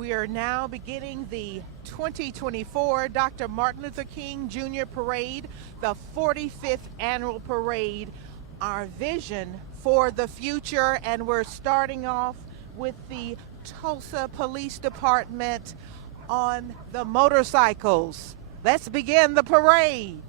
We are now beginning the 2024 Dr. Martin Luther King Jr. Parade, the 45th annual parade, our vision for the future. And we're starting off with the Tulsa Police Department on the motorcycles. Let's begin the parade.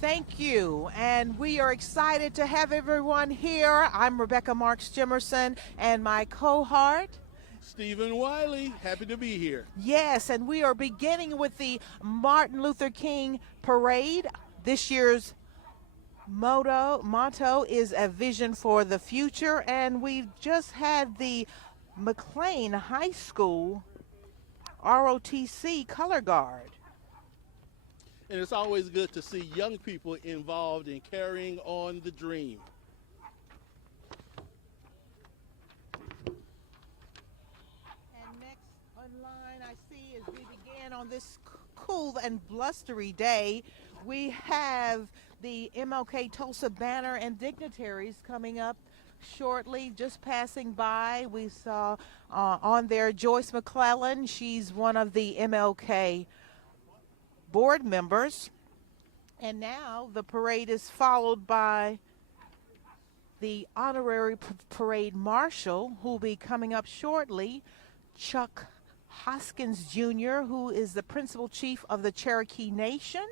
Thank you, and we are excited to have everyone here. I'm Rebecca Marks Jimerson, and my cohort, Stephen Wiley, happy to be here. Yes, and we are beginning with the Martin Luther King Parade. This year's motto is a vision for the future, and we've just had the McLean High School ROTC color guard. And it's always good to see young people involved in carrying on the dream. And next on line I see as we begin on this cool and blustery day, we have the MLK Tulsa banner and dignitaries coming up shortly, just passing by. We saw on there Joyce McClellan. She's one of the MLK board members. And now the parade is followed by the honorary parade marshal, who will be coming up shortly, Chuck Hoskins Jr., who is the principal chief of the Cherokee Nation,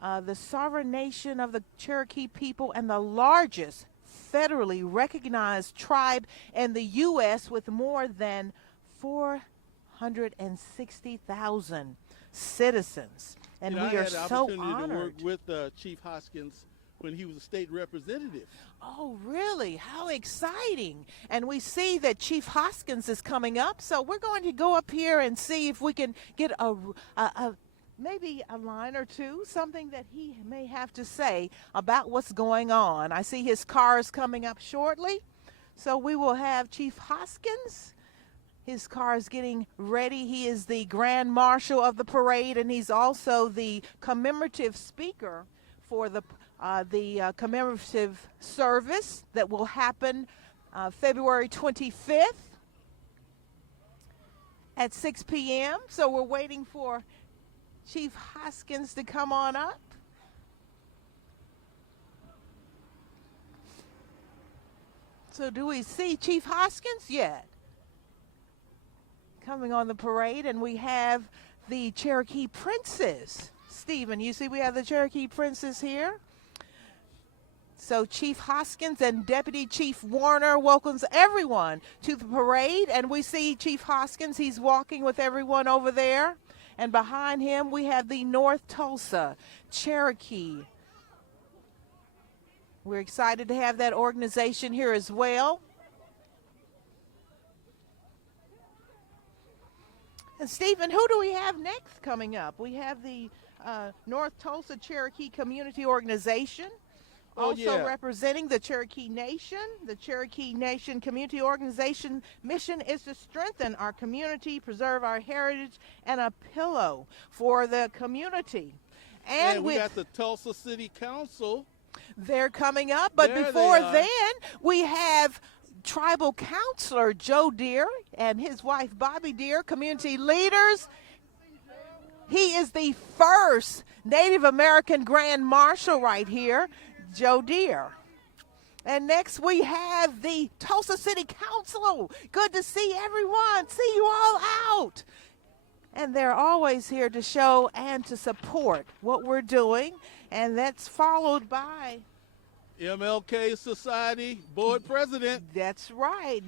the sovereign nation of the Cherokee people and the largest federally recognized tribe in the U.S. with more than 460,000 citizens. And we are so honored. I had the opportunity to work with Chief Hoskins when he was a state representative. Oh, really? How exciting. And we see that Chief Hoskins is coming up, so we're going to go up here and see if we can get maybe a line or two, something that he may have to say about what's going on. I see his car is coming up shortly, so we will have Chief Hoskins. His car is getting ready. He is the Grand Marshal of the parade, and he's also the commemorative speaker for the commemorative service that will happen February 25th at 6 p.m. So we're waiting for Chief Hoskins to come on up. So do we see Chief Hoskins yet? Coming on the parade, and we have the Cherokee Princes. Stephen, you see we have the Cherokee Princes here. So Chief Hoskins and Deputy Chief Warner welcomes everyone to the parade, and we see Chief Hoskins. He's walking with everyone over there, and behind him we have the North Tulsa Cherokee. We're excited to have that organization here as well. And Stephen, who do we have next coming up? We have the North Tulsa Cherokee Community Organization, also representing the Cherokee Nation. The Cherokee Nation Community Organization mission is to strengthen our community, preserve our heritage, and a pillow for the community. And we got the Tulsa City Council. They're coming up, but before then, we have Tribal Counselor Joe Deere and his wife Bobby Deere, community leaders. He is the first Native American Grand Marshal right here, Joe Deere. And next we have the Tulsa City Council. Good to see everyone. See you all out. And they're always here to show and to support what we're doing. And that's followed by MLK Society Board President. That's right.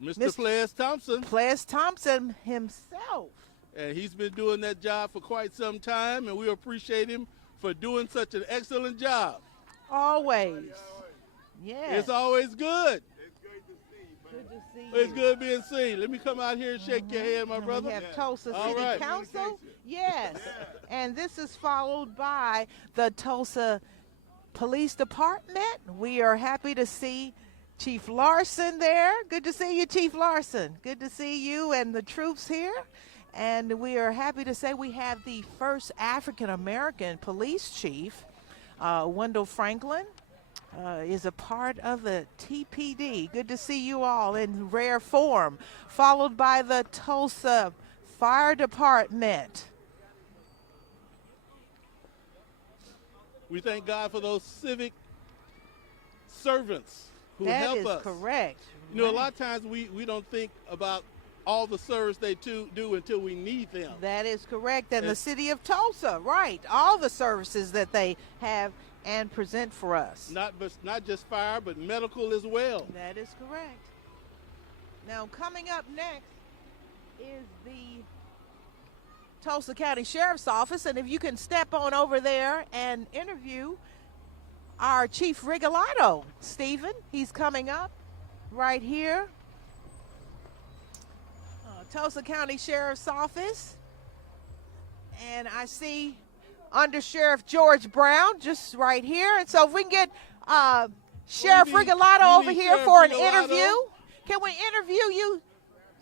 Mr. Ples Thompson. Ples Thompson himself. And he's been doing that job for quite some time, and we appreciate him for doing such an excellent job. Always. Yeah. It's always good. It's good to see you. Good to see you. It's good being seen. Let me come out here and shake your hand, my brother. We have Tulsa City Council. Yes. And this is followed by the Tulsa Police Department. We are happy to see Chief Larson there. Good to see you, Chief Larson. Good to see you and the troops here. And we are happy to say we have the first African-American police chief Wendell Franklin is a part of the TPD. Good to see you all in rare form. Followed by the Tulsa Fire Department. We thank God for those civic servants who That help is us. correct. You know, a Right. lot of times we don't think about all the service they do until we need them. That is correct. And the It's- city of Tulsa, right. All the services that they have and present for us. Not just fire, but medical as well. That is correct. Now, coming up next is the Tulsa County Sheriff's Office. And if you can step on over there and interview our Chief Rigolato, Stephen. He's coming up right here. Tulsa County Sheriff's Office. And I see Under Sheriff George Brown just right here. And so if we can get Sheriff Rigolato over here Sheriff for an Rigolato. interview. Can we interview you,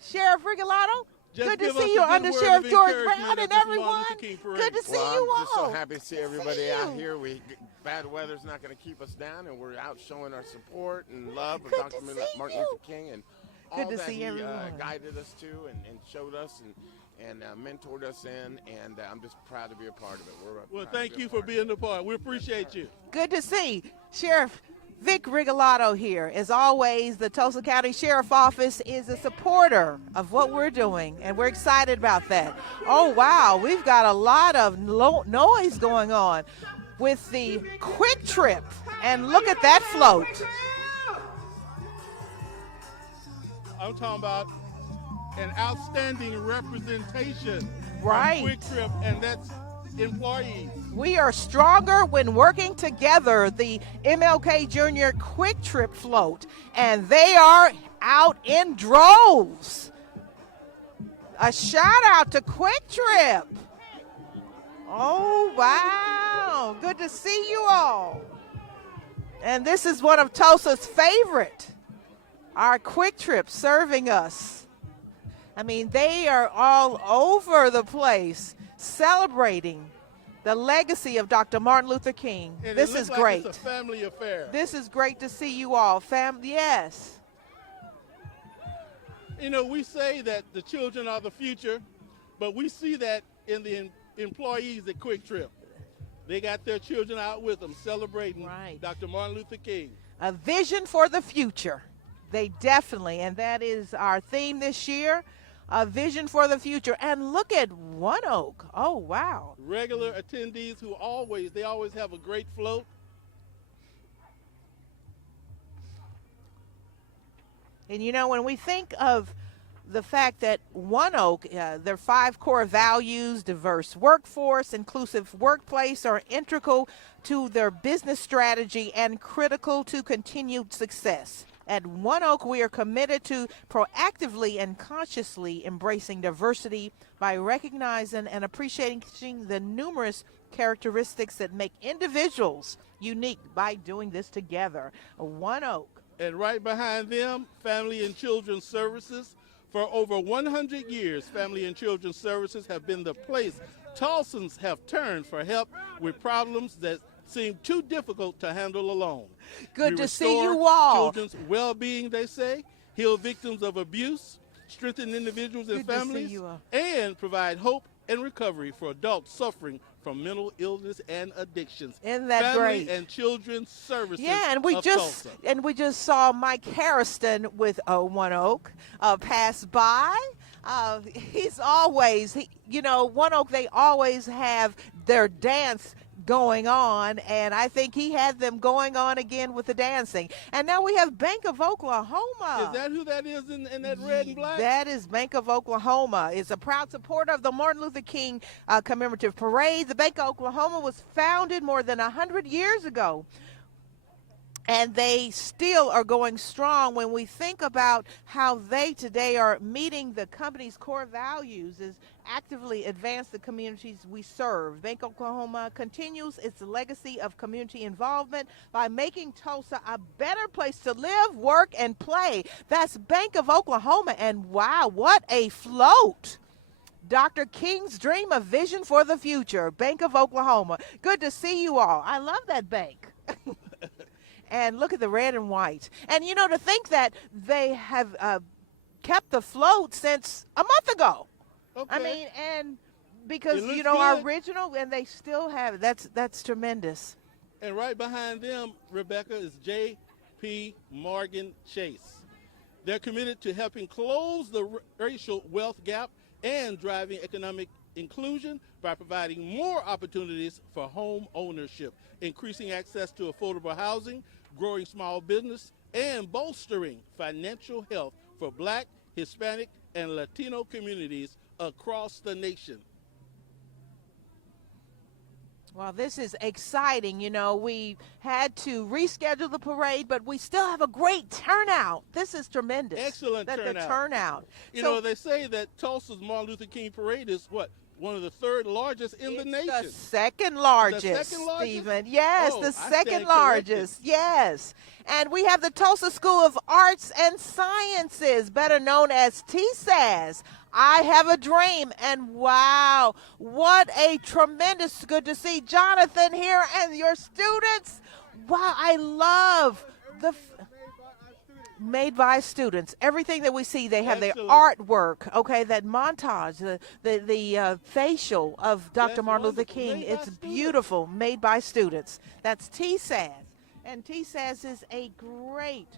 Sheriff Rigolato? Just Good give to us see a you, good Under word Sheriff of George encouragement Brown at and this Martin everyone. Luther King parade. Good to see Well, you all. I'm just so happy to see everybody out you. here. Bad weather's not going to keep us down, and we're out showing our support and love of Good Dr. to see Martin you. Luther King and Good all to that see he everyone. guided us to and showed us and mentored us in, and I'm just proud to be a part of it. Well, proud to thank be a you for part of it. being a part. We appreciate you. Good to see Sheriff Vic Rigolato here. As always, the Tulsa County Sheriff Office is a supporter of what we're doing, and we're excited about that. Oh, wow, we've got a lot of noise going on with the Quick Trip, and look at that float. I'm talking about an outstanding representation Right. from Quick Trip, and that's employees. We are stronger when working together, the MLK Jr. Quick Trip float, and they are out in droves. A shout out to Quick Trip. Oh, wow. Good to see you all. And this is one of Tulsa's favorite, our Quick Trip serving us. I mean, they are all over the place celebrating the legacy of Dr. Martin Luther King. And This it looks is like great. It's a family affair. This is great to see you all. Yes. You know, we say that the children are the future, but we see that in the employees at Quick Trip. They got their children out with them celebrating Right. Dr. Martin Luther King. A vision for the future. They definitely, and that is our theme this year, a vision for the future. And look at One Oak. Oh, wow. Regular attendees who always have a great float. And you know, when we think of the fact that One Oak, their 5 core values, diverse workforce, inclusive workplace, are integral to their business strategy and critical to continued success. At One Oak, we are committed to proactively and consciously embracing diversity by recognizing and appreciating the numerous characteristics that make individuals unique by doing this together. One Oak. And right behind them, Family and Children's Services. For over 100 years, Family and Children's Services have been the place Tulsans have turned for help with problems that seem too difficult to handle alone. Good We to see restore you all. children's well-being, they say, heal victims of abuse, strengthen individuals and Good to see families, you all. and provide hope and recovery for adults suffering from mental illness and addictions. Isn't that Family great? and Children's Services Yeah, and of we just Tulsa. saw Mike Harrison with One Oak pass by. He's always, One Oak, they always have their dance going on, and I think he had them going on again with the dancing. And now we have Bank of Oklahoma. Is that who that is in that red and black? That is Bank of Oklahoma. It's a proud supporter of the Martin Luther King commemorative parade. The Bank of Oklahoma was founded more than 100 years ago, and they still are going strong. When we think about how they today are meeting the company's core values is actively advance the communities we serve. Bank Oklahoma continues its legacy of community involvement by making Tulsa a better place to live, work, and play. That's Bank of Oklahoma, and wow, what a float. Dr. King's Dream, a Vision for the Future, Bank of Oklahoma. Good to see you all. I love that bank. And look at the red and white. And, you know, to think that they have kept the float since a month ago. Okay. I mean, and because, It looks you know, our good. original, and they still have it. That's tremendous. And right behind them, Rebecca, is J.P. Morgan Chase. They're committed to helping close the racial wealth gap and driving economic inclusion by providing more opportunities for home ownership, increasing access to affordable housing, growing small business, and bolstering financial health for Black, Hispanic, and Latino communities across the nation. Well, this is exciting. You know, we had to reschedule the parade, but we still have a great turnout. This is tremendous. Excellent turnout. The turnout. You know, they say that Tulsa's Martin Luther King Parade is what? One of the third largest in the nation. The second largest, The second largest? Stephen. Yes, Oh, the I second stand largest. Yes. And we have the Tulsa School of Arts and Sciences, better known as TSAS. I have a dream. And wow, what a tremendous, good to see Jonathan here and your students. Wow, I love the made by students. Everything that we see, they have Excellent. their artwork, okay, that montage, the facial of Dr. That's Martin Luther wonderful. King. Made by It's students. beautiful, made by students. That's TSAS. And TSAS is a great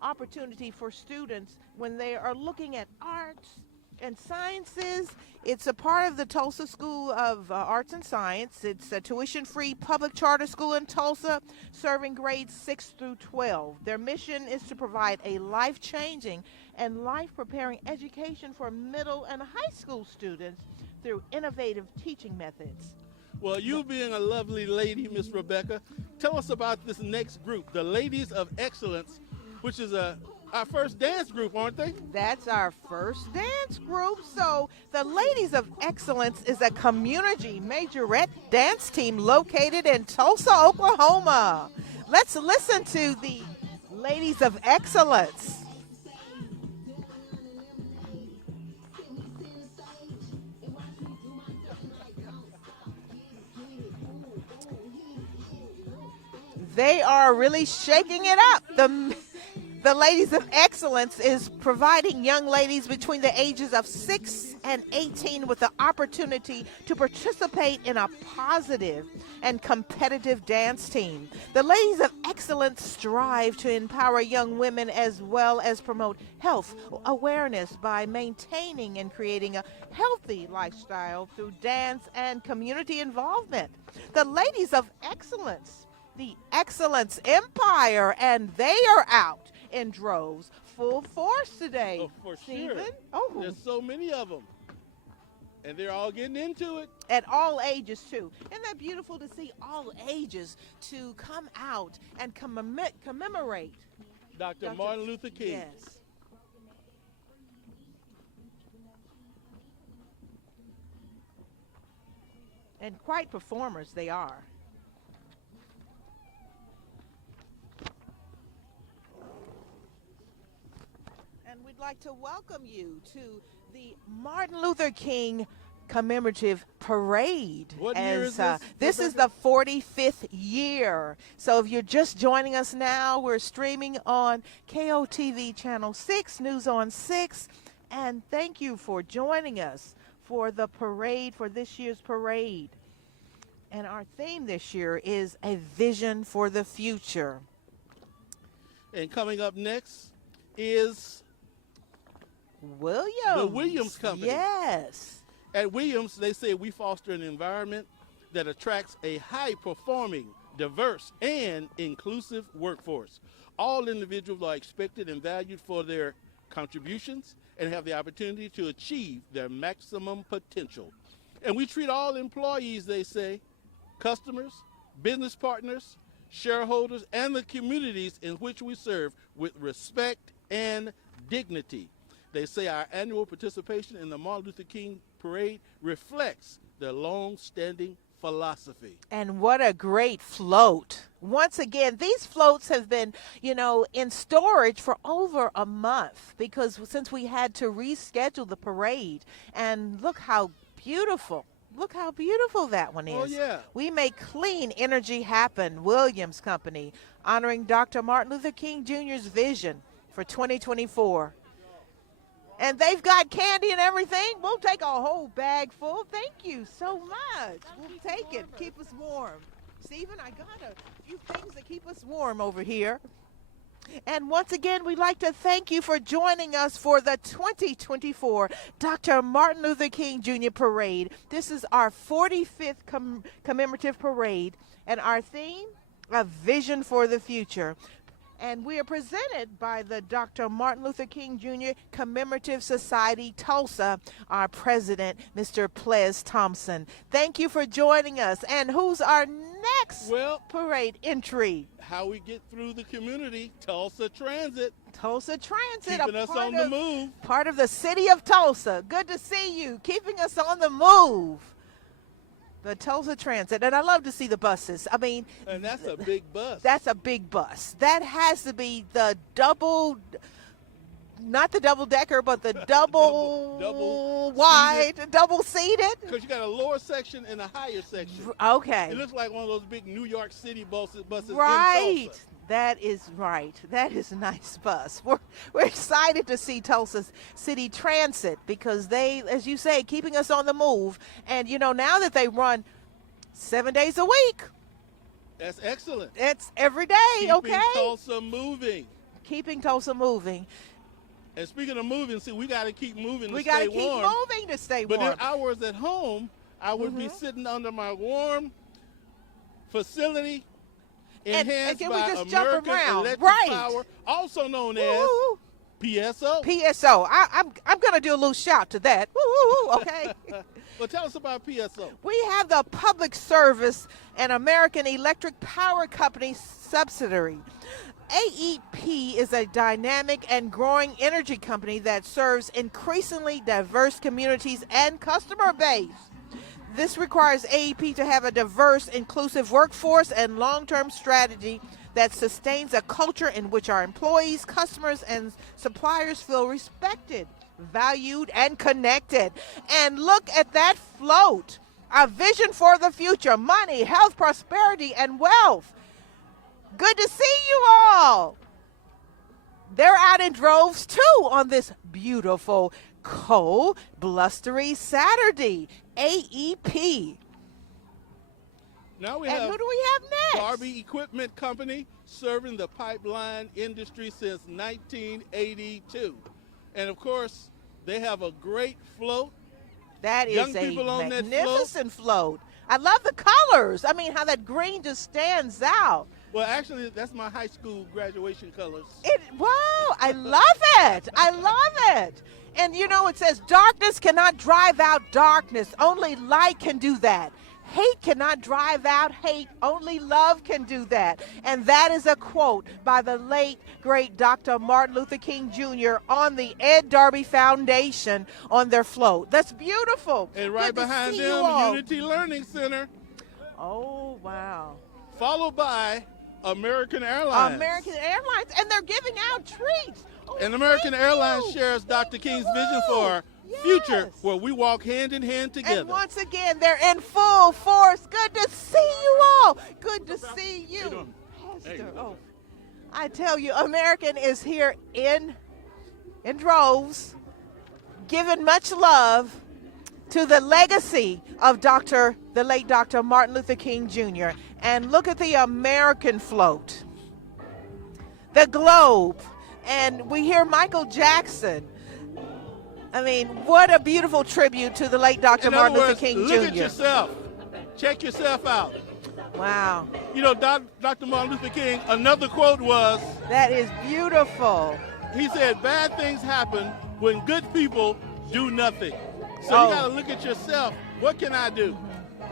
opportunity for students when they are looking at arts and sciences. It's a part of the Tulsa School of Arts and Science. It's a tuition-free public charter school in Tulsa, serving grades 6 through 12. Their mission is to provide a life-changing and life-preparing education for middle and high school students through innovative teaching methods. Well, you being a lovely lady, Miss Rebecca, tell us about this next group, the Ladies of Excellence, which is our first dance group, aren't they? That's our first dance group. So the Ladies of Excellence is a community majorette dance team located in Tulsa, Oklahoma. Let's listen to the Ladies of Excellence. They are really shaking it up. The Ladies of Excellence is providing young ladies between the ages of 6 and 18 with the opportunity to participate in a positive and competitive dance team. The Ladies of Excellence strive to empower young women as well as promote health awareness by maintaining and creating a healthy lifestyle through dance and community involvement. The Ladies of Excellence, the Excellence Empire, and they are out in droves, full force today. Oh, for Stephen. sure. Oh, There's so many of them. And they're all getting into it. at all ages too. Isn't that beautiful to see all ages to come out and commemorate Dr. Martin Luther King. Yes. And quite performers they are. And we'd like to welcome you to the Martin Luther King commemorative parade. What year is this, This is the 45th year. So if you're just joining us now, we're streaming on KOTV Channel 6, News on 6. And thank you for joining us for the parade, for this year's parade. And our theme this year is a vision for the future. And coming up next is Williams. the Williams Company. Yes. At Williams, they say we foster an environment that attracts a high-performing, diverse, and inclusive workforce. All individuals are expected and valued for their contributions and have the opportunity to achieve their maximum potential. And we treat all employees, they say, customers, business partners, shareholders, and the communities in which we serve with respect and dignity. They say our annual participation in the Martin Luther King Parade reflects their long-standing philosophy. And what a great float. Once again, these floats have been, in storage for over a month because since we had to reschedule the parade. And look how beautiful. Look how beautiful that one is. Oh, yeah. We make clean energy happen. Williams Company, honoring Dr. Martin Luther King Jr.'s vision for 2024. And they've got candy and everything. We'll take a whole bag full. Thank you so much. We'll take it. Keep us warm. Stephen, I got a few things to keep us warm over here. And once again, we'd like to thank you for joining us for the 2024 Dr. Martin Luther King Jr. Parade. This is our 45th commemorative parade, and our theme, A Vision for the Future. And we are presented by the Dr. Martin Luther King Jr. Commemorative Society, Tulsa, our president, Mr. Ples Thompson. Thank you for joining us. And who's our next parade entry? How we get through the community, Tulsa Transit. Tulsa Transit, keeping us on the move. Part of the city of Tulsa. Good to see you, keeping us on the move. The Tulsa Transit, and I love to see the buses. I mean, and that's a big bus. That's a big bus. That has to be the double, not the double decker, but the double wide, double seated. Because you got a lower section and a higher section. Okay. It looks like one of those big New York City buses right. in Tulsa. That is right. That is a nice bus. We're excited to see Tulsa City Transit because they, as you say, keeping us on the move. And, now that they run 7 days a week. That's excellent. It's every day, Keeping Tulsa moving. Keeping Tulsa moving. And speaking of moving, see, we got to keep moving to stay warm. We got to keep moving to stay warm. But if I was at home, I would be sitting under my warm facility enhanced and by American Electric Power, also known as PSO. PSO. I'm going to do a little shout to that. Okay. Well, tell us about PSO. We have the Public Service and American Electric Power Company subsidiary. AEP is a dynamic and growing energy company that serves increasingly diverse communities and customer base. This requires AEP to have a diverse, inclusive workforce and long-term strategy that sustains a culture in which our employees, customers, and suppliers feel respected, valued, and connected. And look at that float. A vision for the future, money, health, prosperity, and wealth. Good to see you all. They're out in droves, too, on this beautiful, cold, blustery Saturday. AEP. Now we and have who do we have next? Darby Equipment Company, serving the pipeline industry since 1982. And, of course, they have a great float. That Young is a people on magnificent float. I love the colors. I mean, how that green just stands out. Well, actually, that's my high school graduation colors. Wow, I love it. I love it. And, it says darkness cannot drive out darkness. Only light can do that. Hate cannot drive out hate. Only love can do that. And that is a quote by the late, great Dr. Martin Luther King Jr. on the Ed Darby Foundation on their float. That's beautiful. And right behind them, Unity Learning Center. Oh, wow. Followed by American Airlines. American Airlines. And they're giving out treats. Oh, and American Airlines shares Dr. King's vision for our future, where we walk hand in hand together. And once again, they're in full force. Good to see you all. Good to see you. Pastor, I tell you, American is here in droves, giving much love to the legacy of the late Dr. Martin Luther King Jr. And look at the American float, the globe. And we hear Michael Jackson. I mean, what a beautiful tribute to the late Dr. Martin Luther King Jr. Look at yourself. Check yourself out. Wow. Dr. Martin Luther King, another quote was, that is beautiful. He said, bad things happen when good people do nothing. So you got to look at yourself. What can I do?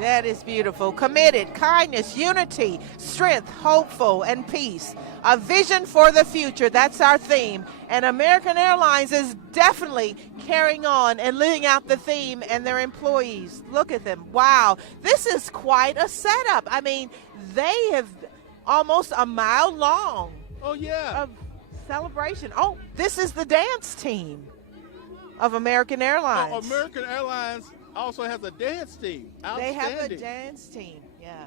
That is beautiful. Committed, kindness, unity, strength, hopeful, and peace. A vision for the future. That's our theme. And American Airlines is definitely carrying on and living out the theme, and their employees. Look at them. Wow. This is quite a setup. I mean, they have almost a mile long Oh, yeah. of celebration. Oh, this is the dance team of American Airlines. Oh, American Airlines also has a dance team. They have a Outstanding. dance team, yeah.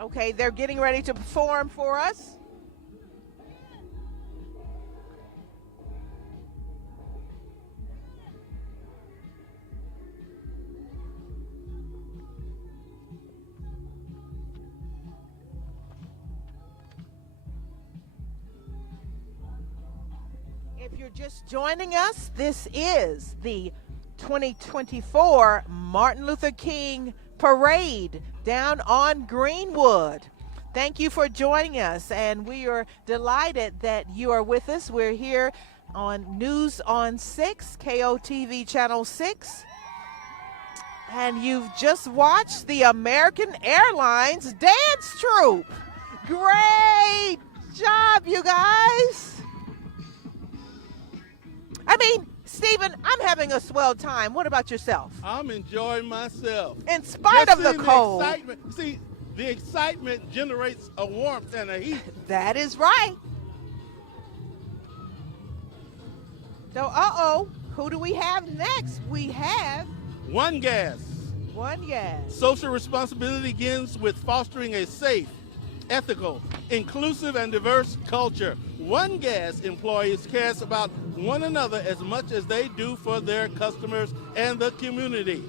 Okay, they're getting ready to perform for us. If you're just joining us, this is the 2024 Martin Luther King Parade down on Greenwood. Thank you for joining us, and we are delighted that you are with us. We're here on News on 6, KOTV Channel 6. And you've just watched the American Airlines dance troupe. Great job, you guys. I mean, Stephen, I'm having a swell time. What about yourself? I'm enjoying myself. In spite of the seeing cold. excitement. See, the excitement generates a warmth and a heat. That is right. So, who do we have next? We have One Gas. One Gas. Social responsibility begins with fostering a safe, ethical, inclusive, and diverse culture. One Gas employees cares about one another as much as they do for their customers and the community.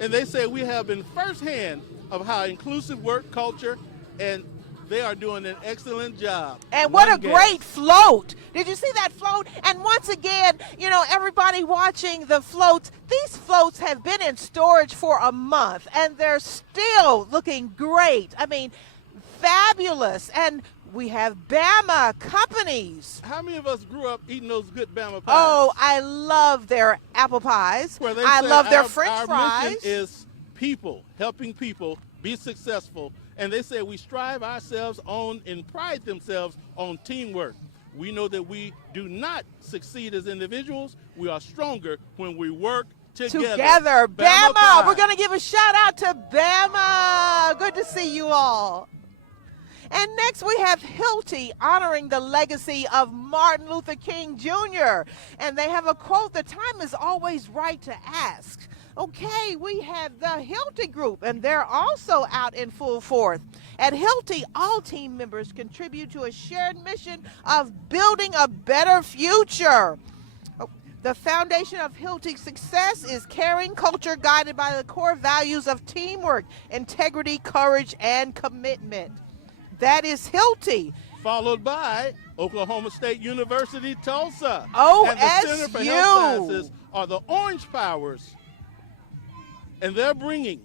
And they say we have been firsthand of how inclusive work culture, and they are doing an excellent job. And what One a Gas. great float. Did you see that float? And once again, you know, everybody watching the floats, these floats have been in storage for a month, and they're still looking great. I mean, fabulous. And we have Bama companies. How many of us grew up eating those good Bama pies? Oh, I love their apple pies. Where they I say love their our French fries. mission is people, helping people be successful. And they say we strive ourselves on and pride themselves on teamwork. We know that we do not succeed as individuals. We are stronger when we work together. Bama. pie. We're going to give a shout out to Bama. Good to see you all. And next we have Hilti honoring the legacy of Martin Luther King Jr. And they have a quote, "The time is always right to ask." Okay, we have the Hilti Group, and they're also out in full force. At Hilti, all team members contribute to a shared mission of building a better future. The foundation of Hilti's success is caring culture guided by the core values of teamwork, integrity, courage, and commitment. That is Hilti. Followed by Oklahoma State University, Tulsa. OSU. And the Center for Health Sciences are the Orange Powers. And they're bringing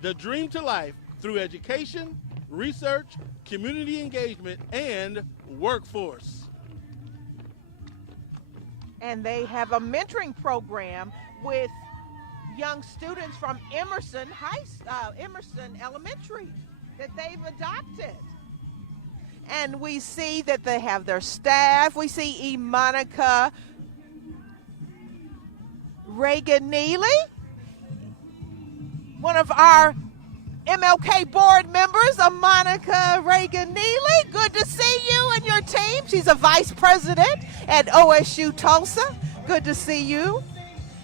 the dream to life through education, research, community engagement, and workforce. And they have a mentoring program with young students from Emerson Emerson Elementary that they've adopted. And we see that they have their staff. We see Monica Reagan-Neely, one of our MLK board members, Monica Reagan-Neely. Good to see you and your team. She's a vice president at OSU Tulsa. Good to see you.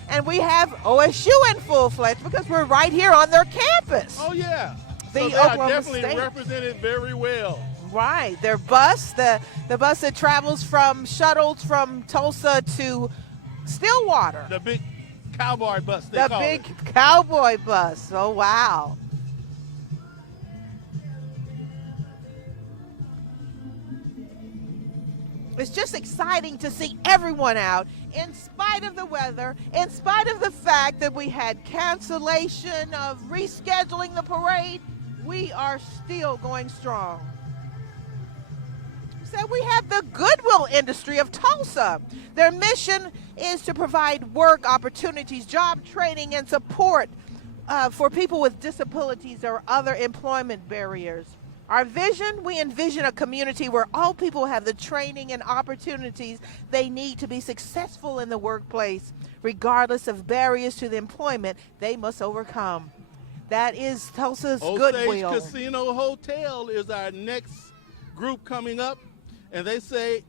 And we have OSU in full fledged because we're right here on their campus. Oh, yeah. The So they are Oklahoma definitely State. represented very well. Right, their bus, the bus that travels from shuttles from Tulsa to Stillwater. The big cowboy bus, they The call big it. cowboy bus. Oh, wow. It's just exciting to see everyone out in spite of the weather, in spite of the fact that we had cancellation of rescheduling the parade. We are still going strong. Next up, we have the Goodwill Industry of Tulsa. Their mission is to provide work opportunities, job training, and support for people with disabilities or other employment barriers. Our vision, we envision a community where all people have the training and opportunities they need to be successful in the workplace, regardless of barriers to the employment they must overcome. That is Tulsa's Goodwill. Osage Casino Hotel is our next group coming up, and they say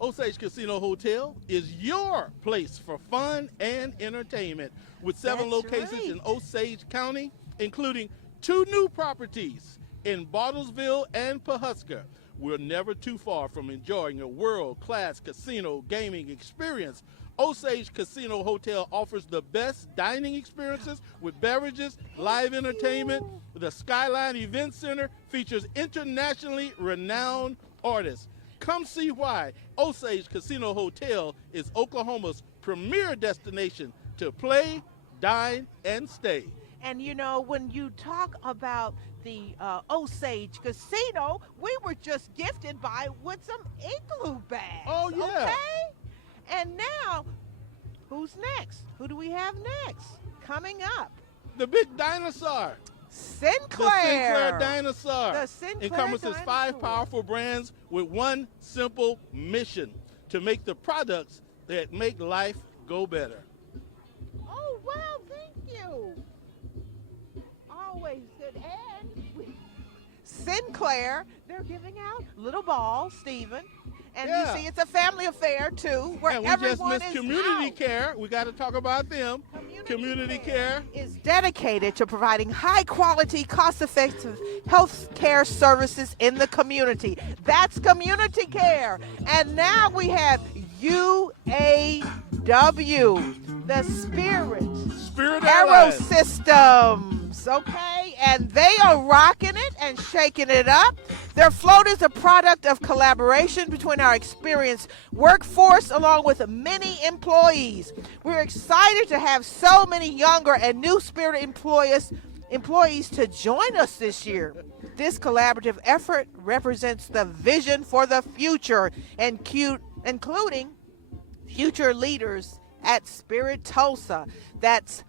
Osage Casino Hotel is your place for fun and entertainment, with 7 That's locations right. in Osage County, including 2 new properties in Bartlesville and Pawhuska. We're never too far from enjoying a world-class casino gaming experience. Osage Casino Hotel offers the best dining experiences with beverages, live entertainment. The Skyline Event Center features internationally renowned artists. Come see why Osage Casino Hotel is Oklahoma's premier destination to play, dine, and stay. And you know, when you talk about the Osage Casino, we were just gifted with some igloo bags. Oh, yeah. Okay? And now, who's next? Who do we have next? Coming up, The big dinosaur. Sinclair. The Sinclair Dinosaur The Sinclair encompasses 5 Dinosaur. powerful brands with one simple mission: to make the products that make life go better. Oh, wow, thank you. Always good. And Sinclair, they're giving out little balls, Stephen. And Yeah. you see, it's a family affair, too, where And we just everyone missed is Community out. Care. We got to talk about them. Community Care. is dedicated to providing high-quality, cost-effective health care services in the community. That's Community Care. And now we have UAW, the Spirit Aero Airlines. Systems, okay? And they are rocking it and shaking it up. Their float is a product of collaboration between our experienced workforce along with many employees. We're excited to have so many younger and new Spirit employees to join us this year. This collaborative effort represents the vision for the future, including future leaders at Spirit Tulsa. That's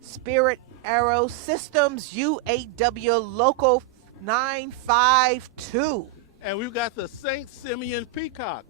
Spirit Aero Systems, UAW Local 952. And we've got the St. Simeon Peacock.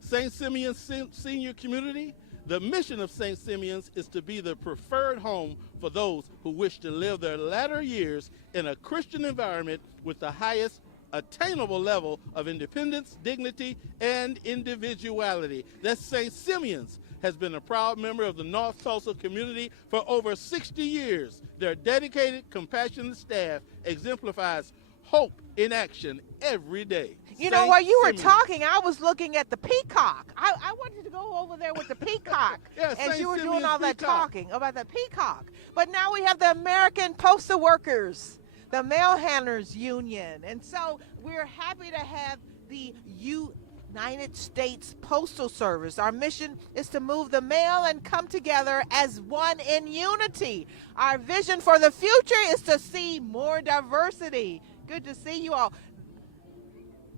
St. Simeon Senior Community. The mission of St. Simeon's is to be the preferred home for those who wish to live their latter years in a Christian environment with the highest attainable level of independence, dignity, and individuality. That St. Simeon's has been a proud member of the North Tulsa community for over 60 years. Their dedicated, compassionate staff exemplifies hope in action every day. You know, while you were talking, I was looking at the peacock. I wanted to go over there with the peacock Yeah, as St. you were doing Simeon's all that Peacock. talking about the peacock. But now we have the American Postal Workers, the Mail Handlers Union. And so we're happy to have the United States Postal Service. Our mission is to move the mail and come together as one in unity. Our vision for the future is to see more diversity. Good to see you all.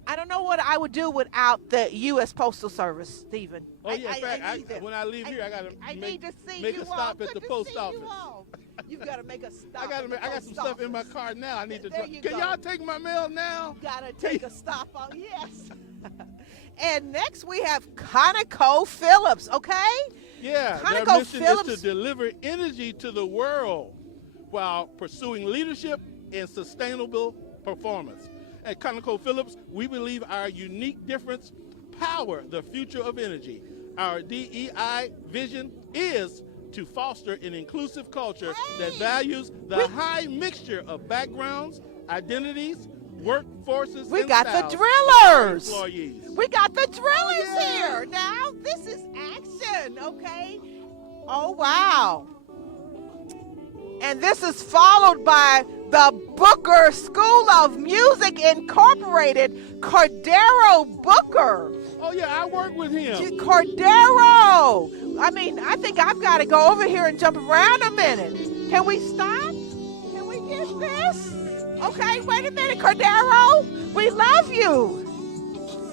I don't know what I would do without the U.S. Postal Service, Stephen. Oh, yeah, in fact, need them. when I leave here, I got to need to see make you a stop all. at the Good to post see you office. all. You've got to make a stop. I got some post stuff in my office. car now. I need to. There you Can go. y'all take my mail now? Gotta take a stop on, yes. And next we have ConocoPhillips, okay? Yeah, their mission is to deliver energy to the world while pursuing leadership and sustainable performance. At ConocoPhillips, we believe our unique difference power the future of energy. Our DEI vision is to foster an inclusive culture that values the high mixture of backgrounds, identities, workforces, We and got the styles of our drillers. employees. We got the drillers yeah. here. Now, this is action, okay? Oh, wow. And this is followed by the Booker School of Music Incorporated, Cordero Booker. Oh, yeah, I work with him. Cordero. I mean, I think I've got to go over here and jump around a minute. Can we stop? Can we get this? Okay, wait a minute, Cordero. We love you.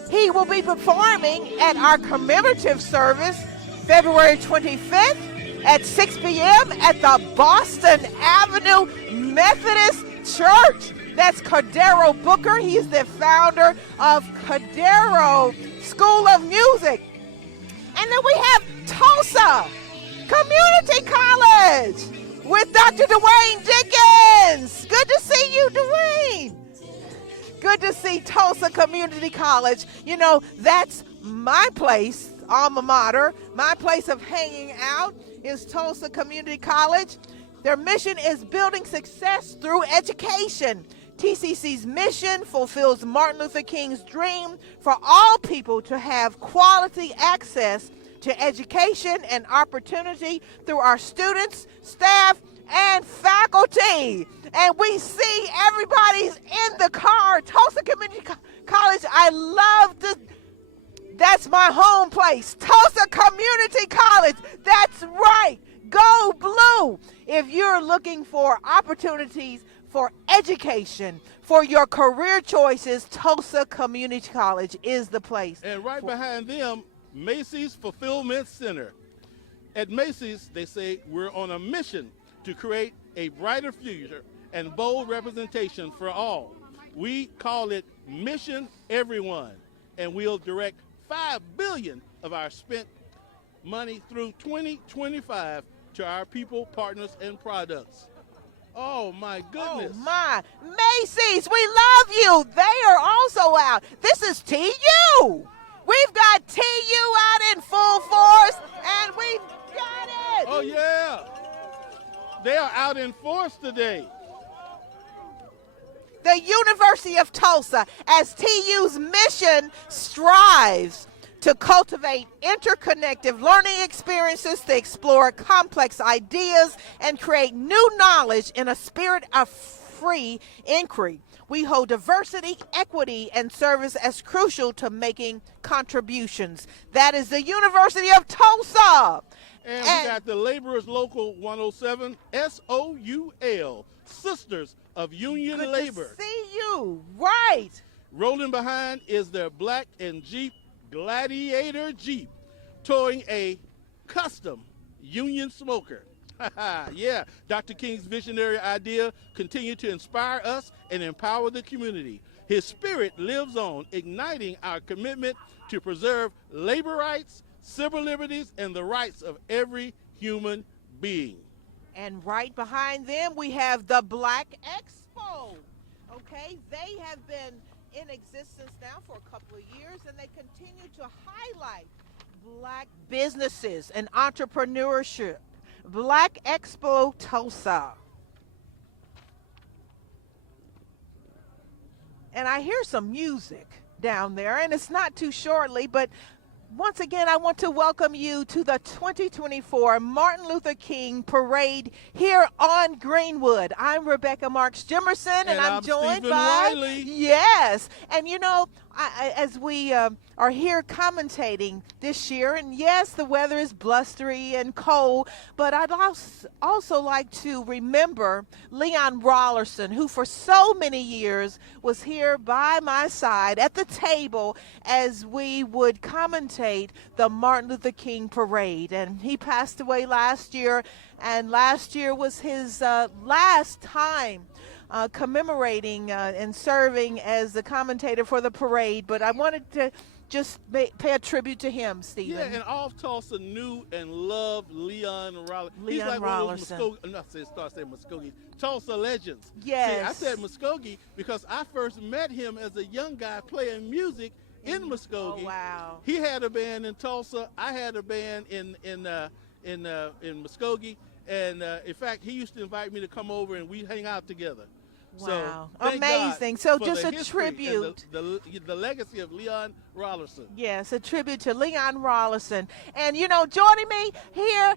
He will be performing at our commemorative service February 25th at 6 p.m. at the Boston Avenue Methodist Church. That's Cordero Booker. He is the founder of Cordero School of Music. And then we have Tulsa Community College with Dr. Dwayne Dickens. Good to see you, Dwayne. Good to see Tulsa Community College. You know, that's my place, alma mater. My place of hanging out is Tulsa Community College. Their mission is building success through education. TCC's mission fulfills Martin Luther King's dream for all people to have quality access to education and opportunity through our students, staff, and faculty. And we see everybody's in the car. Tulsa Community College, I love this. That's my home place. Tulsa Community College. That's right. Go Blue. If you're looking for opportunities for education, for your career choices, Tulsa Community College is the place. And right behind them, Macy's Fulfillment Center. At Macy's, they say we're on a mission to create a brighter future and bold representation for all. We call it Mission Everyone, and we'll direct $5 billion of our spent money through 2025 to our people, partners, and products. Oh my goodness. Oh my. Macy's, we love you. They are also out. This is TU. We've got TU out in full force, and we've got it. Oh yeah. They are out in force today. The University of Tulsa, as TU's mission strives to cultivate interconnected learning experiences to explore complex ideas and create new knowledge in a spirit of free inquiry. We hold diversity, equity, and service as crucial to making contributions. That is the University of Tulsa. And we got the Laborers Local 107, SOUL, Sisters of Union Good Labor. to see you. Right. Rolling behind is their Black and Jeep Gladiator Jeep, towing a custom Union smoker. Yeah, Dr. King's visionary idea continued to inspire us and empower the community. His spirit lives on, igniting our commitment to preserve labor rights, civil liberties, and the rights of every human being. And right behind them, we have the Black Expo. Okay, they have been in existence now for a couple of years, and they continue to highlight Black businesses and entrepreneurship. Black Expo Tulsa. And I hear some music down there, and it's not too shortly, but once again, I want to welcome you to the 2024 Martin Luther King Parade here on Greenwood. I'm Rebecca Marks Jimerson, and I'm joined Stephen by Wiley. Yes, and you know, as we are here commentating this year, and yes, the weather is blustery and cold, but I'd also like to remember Leon Rollerson, who for so many years was here by my side at the table as we would commentate the Martin Luther King Parade. And he passed away last year, and last year was his last time commemorating and serving as the commentator for the parade. But I wanted to just pay a tribute to him, Stephen. Yeah, and all of Tulsa knew and loved Leon Rollerson. He's Leon like one of Rollerson. those Muskogee, Tulsa legends. Yes. See, I said Muskogee because I first met him as a young guy playing music in Muskogee. Oh, wow. He had a band in Tulsa. I had a band in Muskogee. And in fact, he used to invite me to come over and we hang out together. Wow. So, thank Amazing. God So for just the a history and tribute. The legacy of Leon Rollerson. Yes, a tribute to Leon Rollerson. And, you know, joining me here,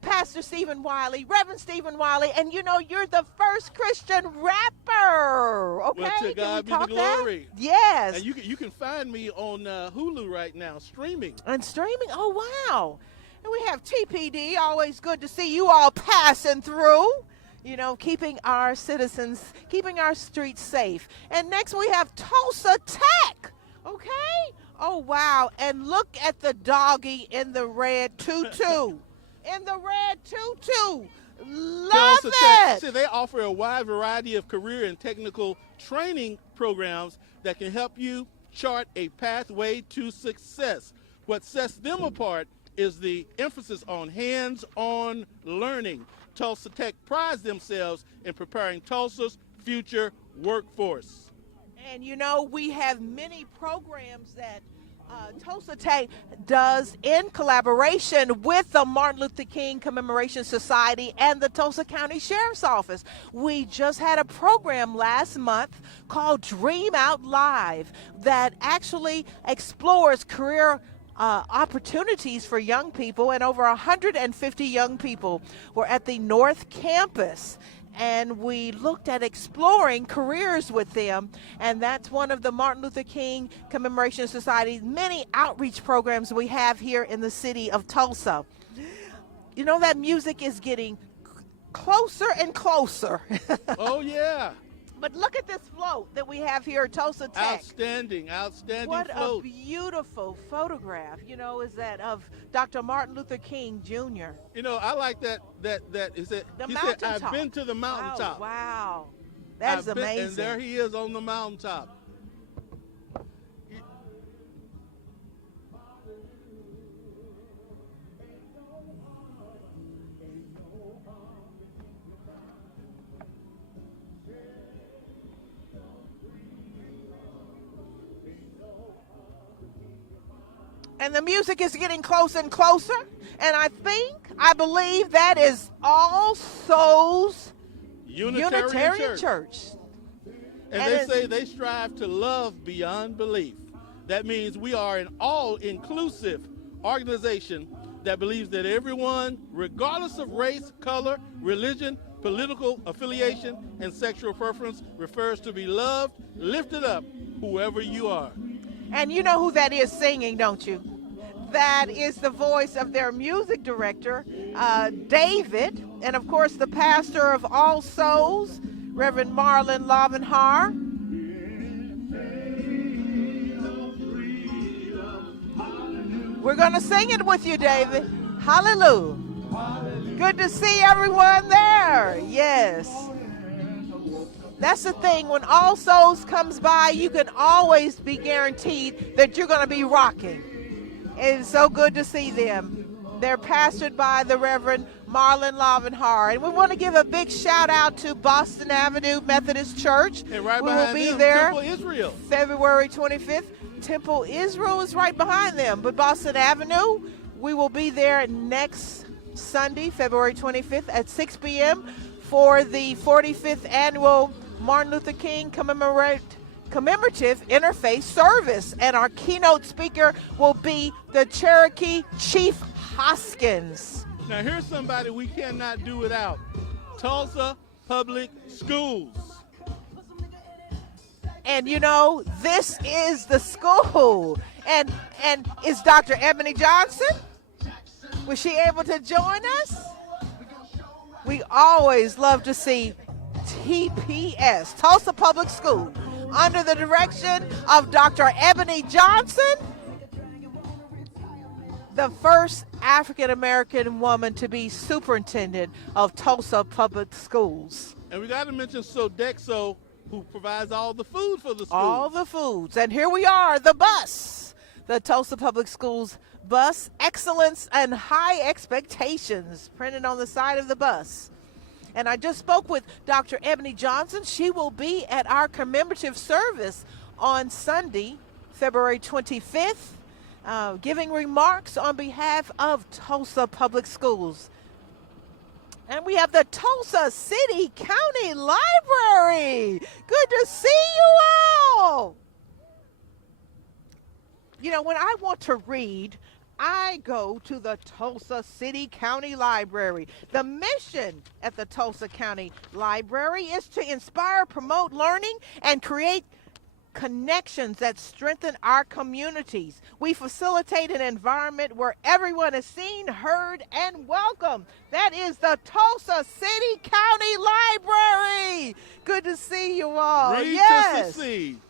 Pastor Stephen Wiley, Reverend Stephen Wiley, and, you know, you're the first Christian rapper. Okay? Well, to Can God we be talk the that? glory. Yes. And you can find me on Hulu right now, streaming. And streaming? Oh, wow. And we have TPD. Always good to see you all passing through. You know, keeping our citizens, keeping our streets safe. And next we have Tulsa Tech Okay. Oh, wow. And look at the doggy in the red tutu. In the red tutu. Love Tulsa Tech, it. see, they offer a wide variety of career and technical training programs that can help you chart a pathway to success. What sets them apart is the emphasis on hands-on learning. Tulsa Tech prides themselves in preparing Tulsa's future workforce. And you know, we have many programs that Tulsa Tech does in collaboration with the Martin Luther King Commemoration Society and the Tulsa County Sheriff's Office. We just had a program last month called Dream Out Live that actually explores career opportunities for young people, and over 150 young people were at the North Campus, and we looked at exploring careers with them. And that's one of the Martin Luther King Commemoration Society's many outreach programs we have here in the city of Tulsa. You know, that music is getting closer and closer. Oh, yeah. But look at this float that we have here at Tulsa Tech. Outstanding What float. a beautiful photograph, you know, is that of Dr. Martin Luther King Jr. You know, I like that is it. The He said, mountaintop. I've been to the mountaintop. Oh, wow. That's I've been- amazing. And there he is on the mountaintop. And the music is getting closer and closer. And I believe that is All Souls Unitarian Church. And they say they strive to love beyond belief. That means we are an all-inclusive organization that believes that everyone, regardless of race, color, religion, political affiliation, and sexual preference, refers to be loved, lifted up, whoever you are. And you know who that is singing, don't you? That is the voice of their music director, David, and of course the pastor of All Souls, Reverend Marlon Lavenhar. We're going to sing it with you, David. Hallelujah. Good to see everyone there. Yes. That's the thing. When All Souls comes by, you can always be guaranteed that you're going to be rocking. It is so good to see them. They're pastored by the Reverend Marlon Lavenhar. And we want to give a big shout out to Boston Avenue Methodist Church. And right we behind will be them, there Temple Israel. February 25th. Temple Israel is right behind them. But Boston Avenue, we will be there next Sunday, February 25th at 6 p.m. for the 45th annual Martin Luther King commemorative interfaith service. And our keynote speaker will be the Cherokee Chief Hoskins. Now here's somebody we cannot do without. Tulsa Public Schools. And you know, this is the school. And is Dr. Ebony Johnson? Was she able to join us? We always love to see TPS, Tulsa Public School, under the direction of Dr. Ebony Johnson, the first African-American woman to be superintendent of Tulsa Public Schools. And we got to mention Sodexo, who provides all the food for the schools. All the foods. And here we are, the bus, the Tulsa Public Schools bus, excellence and high expectations, printed on the side of the bus. And I just spoke with Dr. Ebony Johnson. She will be at our commemorative service on Sunday, February 25th, giving remarks on behalf of Tulsa Public Schools. And we have the Tulsa City County Library. Good to see you all. You know, when I want to read, I go to the Tulsa City County Library. The mission at the Tulsa County Library is to inspire, promote learning, and create connections that strengthen our communities. We facilitate an environment where everyone is seen, heard, and welcome. That is the Tulsa City County Library. Good to see you all. Read Yes. to succeed.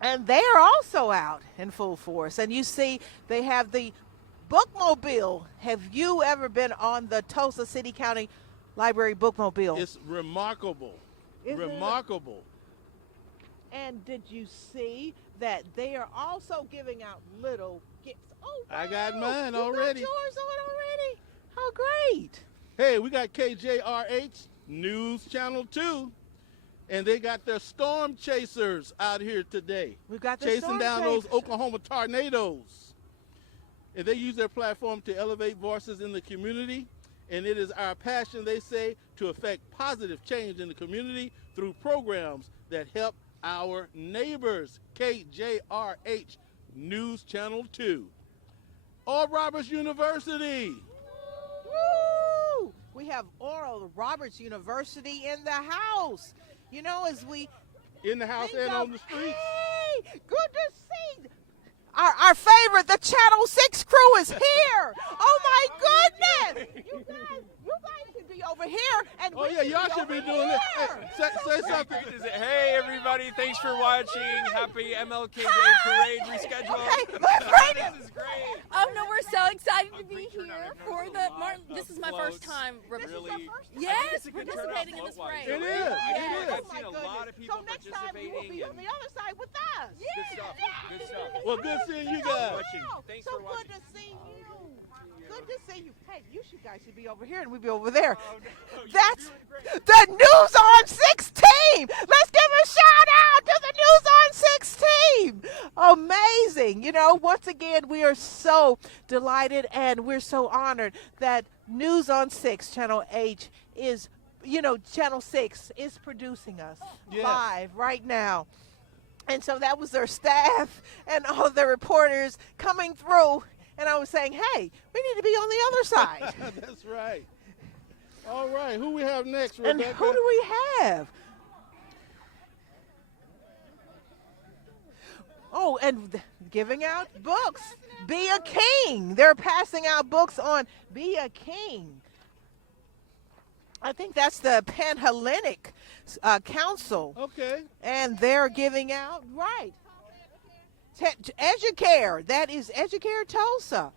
And they are also out in full force. And you see they have the bookmobile. Have you ever been on the Tulsa City County Library bookmobile? It's remarkable. Isn't it? Remarkable. And did you see that they are also giving out little gifts? Oh, wow. I got mine You already. got yours on already? How great. Hey, we got KJRH News Channel 2, and they got their storm chasers out here today. We've got the chasing storm down those chasers. Oklahoma tornadoes. And they use their platform to elevate voices in the community. And it is our passion, they say, to affect positive change in the community through programs that help our neighbors. KJRH News Channel 2. Oral Roberts University. Woo! We have Oral Roberts University in the house. You know, as we In the house think and of- on the streets. Hey, good to see. Our favorite, the Channel 6 crew is here. Oh my goodness! You guys should be over here, and Oh yeah, y'all should be doing it. Hey, say something. Hey everybody, thanks for watching. Happy MLK Day parade reschedule. Okay, let's bring it. This is great. Oh no, we're so excited to be here for the Martin. This is my first time. Really, Yes, it's a good participating in turnout this float-wise. parade. It is. Yes. I've Oh, my seen a goodness. lot of people So next time you will be participating. on the other side with us. Good stuff. Good stuff. Well, good seeing you guys. Wow. Thanks so for good watching. to see you. Good to see you. Hey, guys should be over here and we'd be over there. That's the News on 6 team. Let's give a shout out to the News on 6 team. Amazing. You know, once again, we are so delighted and we're so honored that News on 6, Channel H, is, you know, Channel 6 is producing us Yes. live right now. And so that was their staff and all their reporters coming through. And I was saying, hey, we need to be on the other side. That's right. All right, who we have next, And Rebecca? who do we have? Oh, and giving out books. Be a King. They're passing out books on Be a King. I think that's the Panhellenic Council. Okay. And they're giving out, right. Educare. That is Educare Tulsa.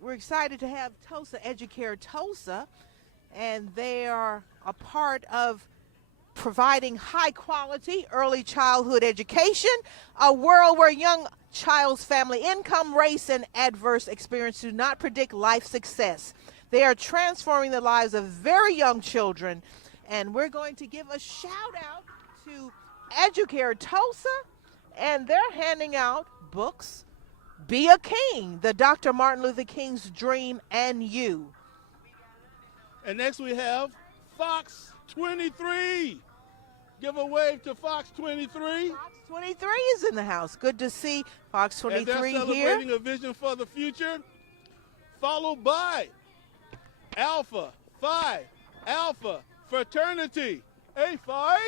We're excited to have Tulsa Educare Tulsa, and they are a part of providing high-quality early childhood education, a world where young child's family income, race, and adverse experience do not predict life success. They are transforming the lives of very young children, and we're going to give a shout-out to Educare Tulsa, and they're handing out books. Be a King, the Dr. Martin Luther King's Dream and You. And next we have Fox 23. Give a wave to Fox 23. Fox 23 is in the house. Good to see Fox And they're 23 celebrating here. a vision for the future, followed by Alpha Phi Alpha Fraternity. A Phi,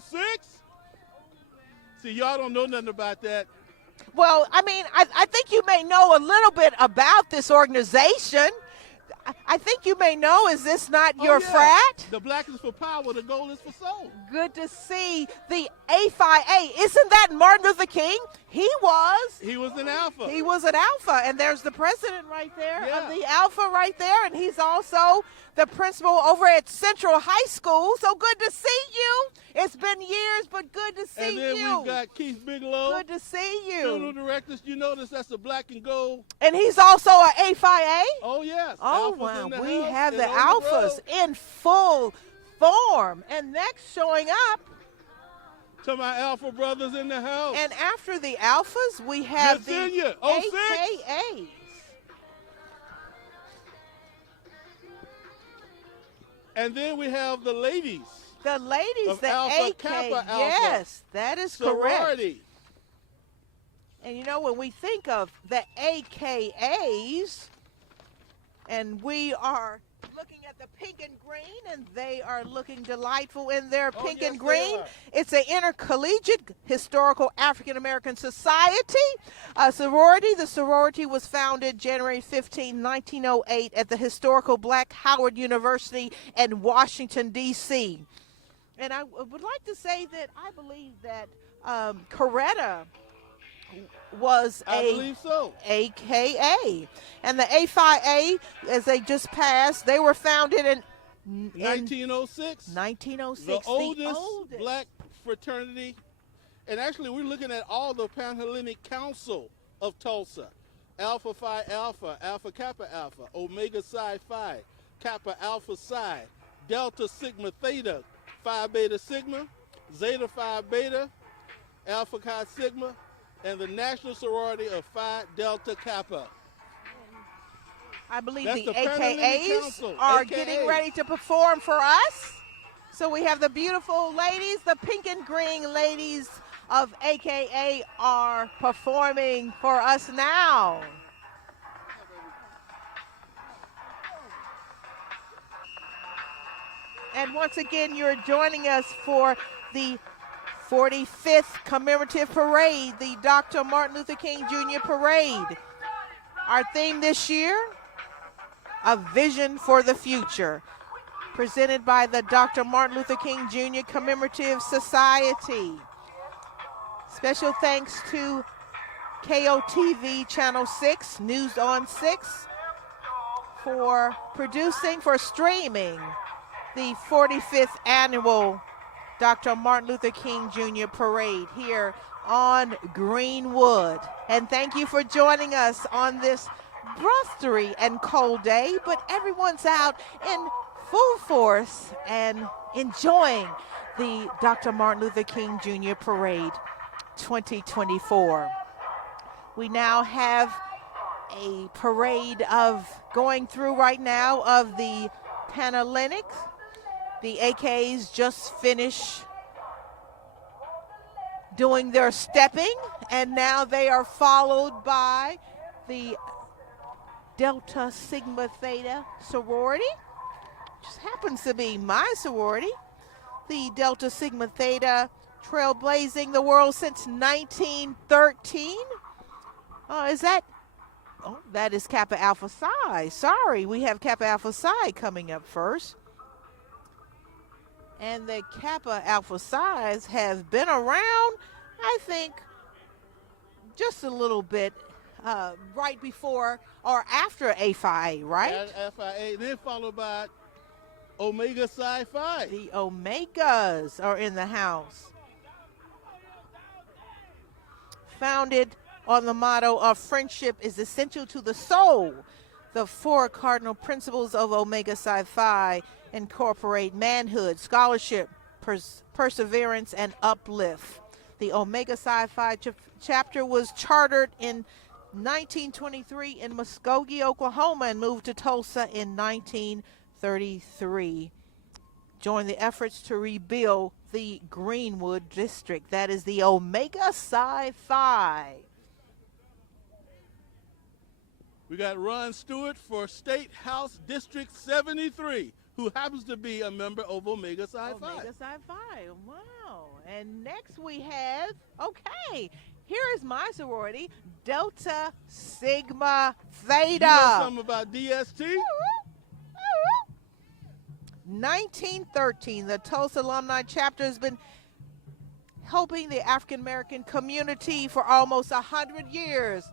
06. See, y'all don't know nothing about that. Well, I mean, I think you may know a little bit about this organization. I think you may know, is this not your Oh, yeah. frat? The Black is for power, the gold is for soul. Good to see the A-Phi-A. Isn't that Martin Luther King? He was. He was an Alpha. He was an Alpha, and there's the president right there Yeah. of the Alpha right there, and he's also the principal over at Central High School. So good to see you. It's been years, but good to see And then you. we've got Keith Bigelow, Good to see funeral you. directors. You notice that's the black and gold. And he's also an A-Phi-A. Oh, yes. Oh, Alphas wow. in the We house have and the on the Alphas road. in full form. And next showing up, To my Alpha brothers in the house. and after the Alphas, we have Good seeing the you. 06. AKAs. And then we have the ladies. The ladies, Of the Alpha AK, Kappa Alpha. yes, that is correct. Sorority. And you know, when we think of the AKAs, and we are looking at the pink and green, and they are looking delightful in their Oh, pink yes, and they green. are. It's an intercollegiate historical African American society, a sorority. The sorority was founded January 15, 1908 at the historical Black Howard University in Washington, D.C. And I would like to say that I believe that Coretta was I believe so. AKA. And the A5A, as they just passed, they were founded in 1906. 1906. The oldest black fraternity. And actually, we're looking at all the Panhellenic Council of Tulsa. Alpha Phi Alpha, Alpha Kappa Alpha, Omega Psi Phi, Kappa Alpha Psi, Delta Sigma Theta, Phi Beta Sigma, Zeta Phi Beta, Alpha Chi Sigma, and the National Sorority of Phi Delta Kappa. I believe That's the the Panhellenic AKAs Council, are AKAs. getting ready to perform for us. So we have the beautiful ladies, the pink and green ladies of AKA are performing for us now. And once again, you're joining us for the 45th commemorative parade, the Dr. Martin Luther King Jr. Parade. Our theme this year, A Vision for the Future, presented by the Dr. Martin Luther King Jr. Commemorative Society. Special thanks to KOTV Channel 6, News on 6, for streaming the 45th annual Dr. Martin Luther King Jr. Parade here on Greenwood. And thank you for joining us on this blustery and cold day, but everyone's out in full force and enjoying the Dr. Martin Luther King Jr. Parade 2024. We now have a parade of going through right now of the Panhellenic. The AKs just finished doing their stepping, and now they are followed by the Delta Sigma Theta sorority, just happens to be my sorority. The Delta Sigma Theta, trailblazing the world since 1913. That is Kappa Alpha Psi. Sorry, we have Kappa Alpha Psi coming up first. And the Kappa Alpha Psi's have been around, I think, just a little bit right before or after A5A, right? FIA, then followed by Omega Psi Phi. The Omegas are in the house. Founded on the motto of friendship is essential to the soul. The four cardinal principles of Omega Psi Phi incorporate manhood, scholarship, perseverance, and uplift. The Omega Psi Phi chapter was chartered in 1923 in Muskogee, Oklahoma, and moved to Tulsa in 1933. Joined the efforts to rebuild the Greenwood district. That is the Omega Psi Phi. We got Ron Stewart for State House District 73, who happens to be a member of Omega Psi Phi. Omega Psi Phi, wow. And next we have, here is my sorority, Delta Sigma Theta. You know something about DST? 1913, the Tulsa Alumni Chapter has been helping the African American community for almost 100 years.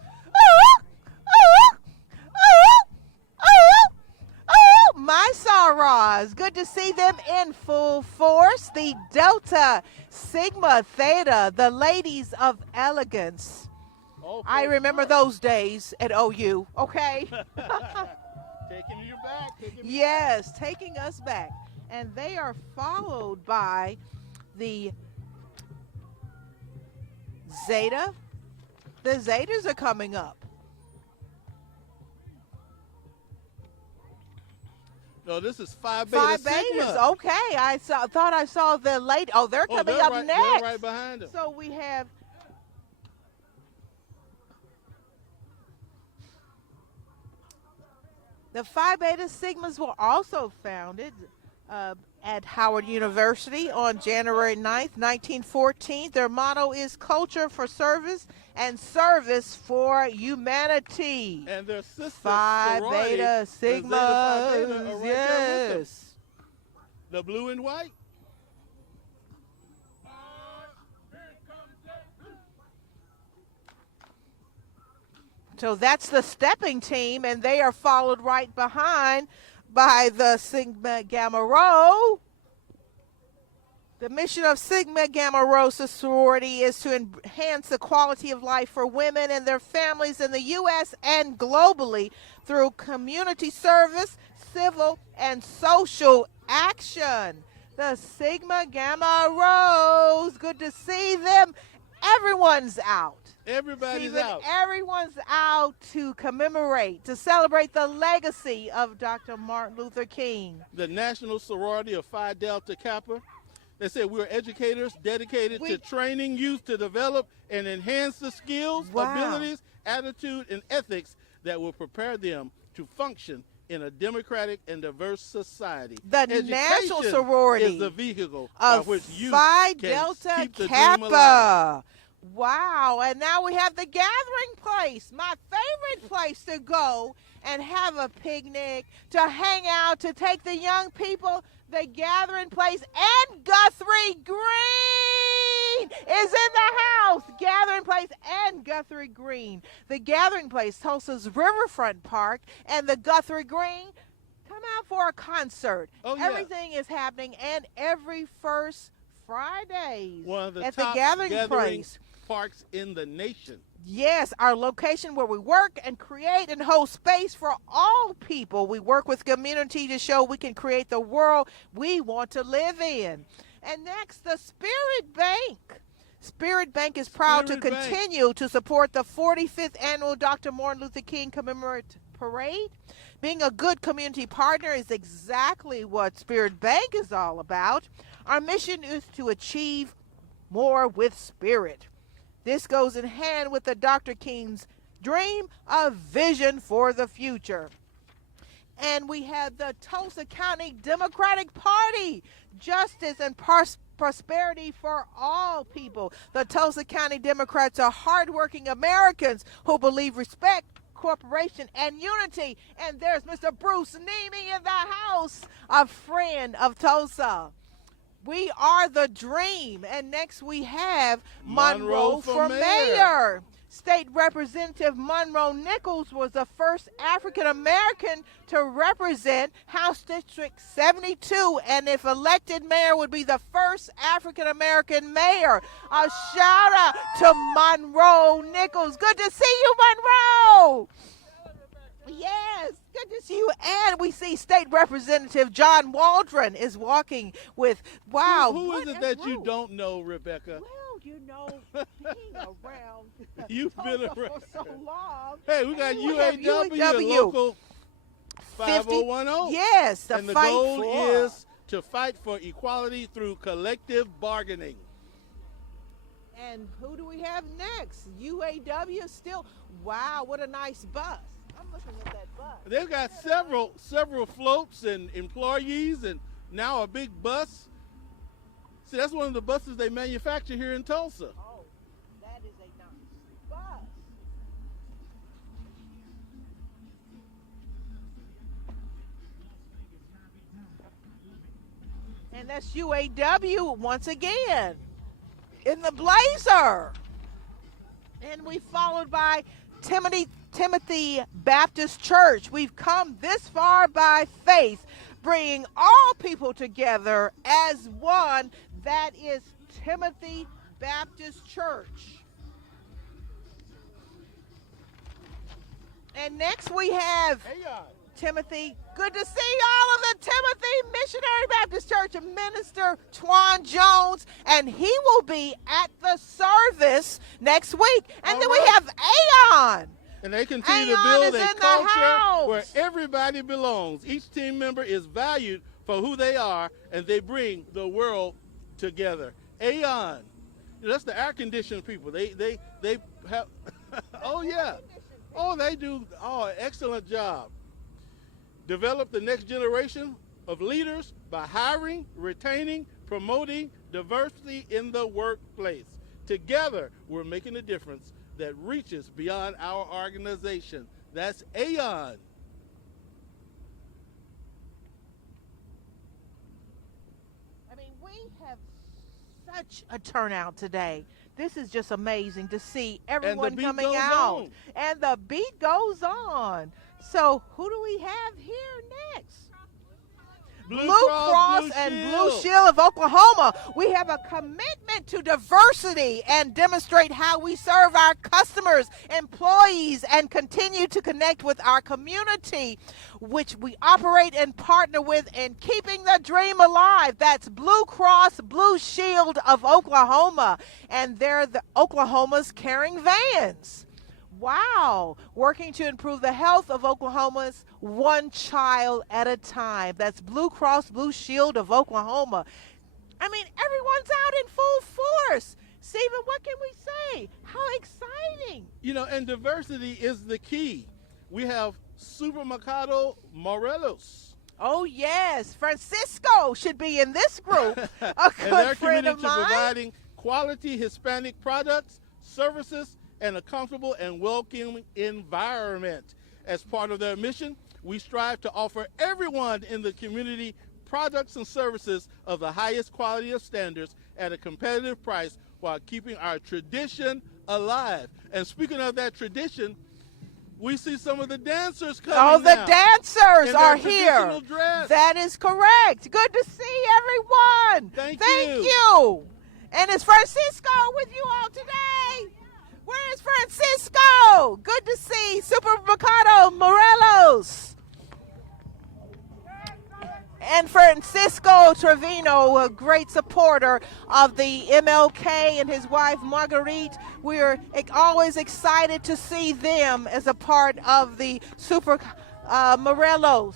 My sorors, good to see them in full force. The Delta Sigma Theta, the ladies of elegance. I remember those days at OU, okay? Taking you back. Yes, taking us back. And they are followed by the Zeta. The Zetas are coming up. No, this is Phi Beta Sigma. Betas, okay. Thought I saw the lady. Oh, they're coming up next. They're right behind them. So we have the Phi Beta Sigmas were also founded at Howard University on January 9th, 1914. Their motto is culture for service and service for humanity. And their sister Phi sorority, Beta the Zeta Phi Beta, Sigmas, are right there with them. yes. The blue and white. So that's the stepping team, and they are followed right behind by the Sigma Gamma Rho. The mission of Sigma Gamma Rho sorority is to enhance the quality of life for women and their families in the U.S. and globally through community service, civil, and social action. The Sigma Gamma Rhos, good to see them. Everyone's out. Everybody's Stephen, out. everyone's out to commemorate, to celebrate the legacy of Dr. Martin Luther King. The National Sorority of Phi Delta Kappa. They said we're educators dedicated to training youth to develop and enhance the skills, abilities, attitude, and ethics that will prepare them to function in a democratic and diverse society. The Education National Sorority is the vehicle by of which youth Phi can Delta keep the dream alive. Kappa. Wow, and now we have the gathering place, my favorite place to go and have a picnic, to hang out, to take the young people. The gathering place, and Guthrie Green is in the house. Gathering place and Guthrie Green. The gathering place, Tulsa's Riverfront Park, and the Guthrie Green. Come out for a concert. Oh, yeah. Everything is happening, and every first Fridays One of the at top the gathering place. parks in the nation. Yes, our location where we work and create and hold space for all people. We work with community to show we can create the world we want to live in. And next, the Spirit Bank. Spirit Bank is proud to continue to support the 45th annual Dr. Martin Luther King Commemorative Parade. Being a good community partner is exactly what Spirit Bank is all about. Our mission is to achieve more with spirit. This goes in hand with the Dr. King's dream, a vision for the future. And we have the Tulsa County Democratic Party, justice and prosperity for all people. The Tulsa County Democrats are hardworking Americans who believe respect, cooperation, and unity. And there's Mr. Bruce Nemi in the house, a friend of Tulsa. We are the dream. And next we have Monroe for mayor. State Representative Monroe Nichols was the first African American to represent House District 72, and if elected mayor, would be the first African American mayor. A shout out to Monroe Nichols. Good to see you, Monroe. Yes, good to see you. And we see State Representative John Waldron is walking with, wow. Who is it that you don't know, Rebecca? Well, you know, being around You've been Tulsa around for so long. Hey, we got And we have UAW, a local 5010. Yes, the and the fight goal for. is to fight for equality through collective bargaining. And who do we have next? UAW still. Wow, what a nice bus. I'm looking at that bus. They've got several floats and employees, and now a big bus. See, that's one of the buses they manufacture here in Tulsa. Oh, that is a nice bus. And that's UAW once again in the blazer. And we followed by Timothy Baptist Church. We've come this far by faith, bringing all people together as one. That is Timothy Baptist Church. And next we have Timothy. Good to see all of the Timothy Missionary Baptist Church and Minister Twan Jones, and he will be at the service next week. And then we have Aeon. And they continue to Aeon build is a in the culture house. where everybody belongs. Each team member is valued for who they are, and they bring the world together. Aeon, that's the air conditioned people. They have, oh yeah, oh they do, oh excellent job. Develop the next generation of leaders by hiring, retaining, promoting diversity in the workplace. Together, we're making a difference that reaches beyond our organization. That's Aeon. I mean, we have such a turnout today. This is just amazing to see the everyone beat coming goes out. on. And the beat goes on. So who do we have here next? Blue Cross and Blue Shield of Oklahoma. We have a commitment to diversity and demonstrate how we serve our customers, employees, and continue to connect with our community, which we operate and partner with in keeping the dream alive. That's Blue Cross Blue Shield of Oklahoma, and they're the Oklahoma's carrying vans. Wow, working to improve the health of Oklahoma's one child at a time. That's Blue Cross Blue Shield of Oklahoma. I mean, everyone's out in full force. Stephen, what can we say? How exciting. You know, and diversity is the key. We have Supermercado Morelos. Oh, yes, Francisco should be in this group. A And they're good friend committed of to mine. providing quality Hispanic products, services, and a comfortable and welcoming environment. As part of their mission, we strive to offer everyone in the community products and services of the highest quality of standards at a competitive price while keeping our tradition alive. And speaking of that tradition, we see some of the dancers coming Oh, the now dancers in are their here. traditional dress. That is correct. Good to see everyone. Thank Thank you. you. And is Francisco with you all today? Where is Francisco? Good to see Supermercado Morelos. And Francisco Trevino, a great supporter of the MLK, and his wife Marguerite. We're always excited to see them as a part of the Morelos.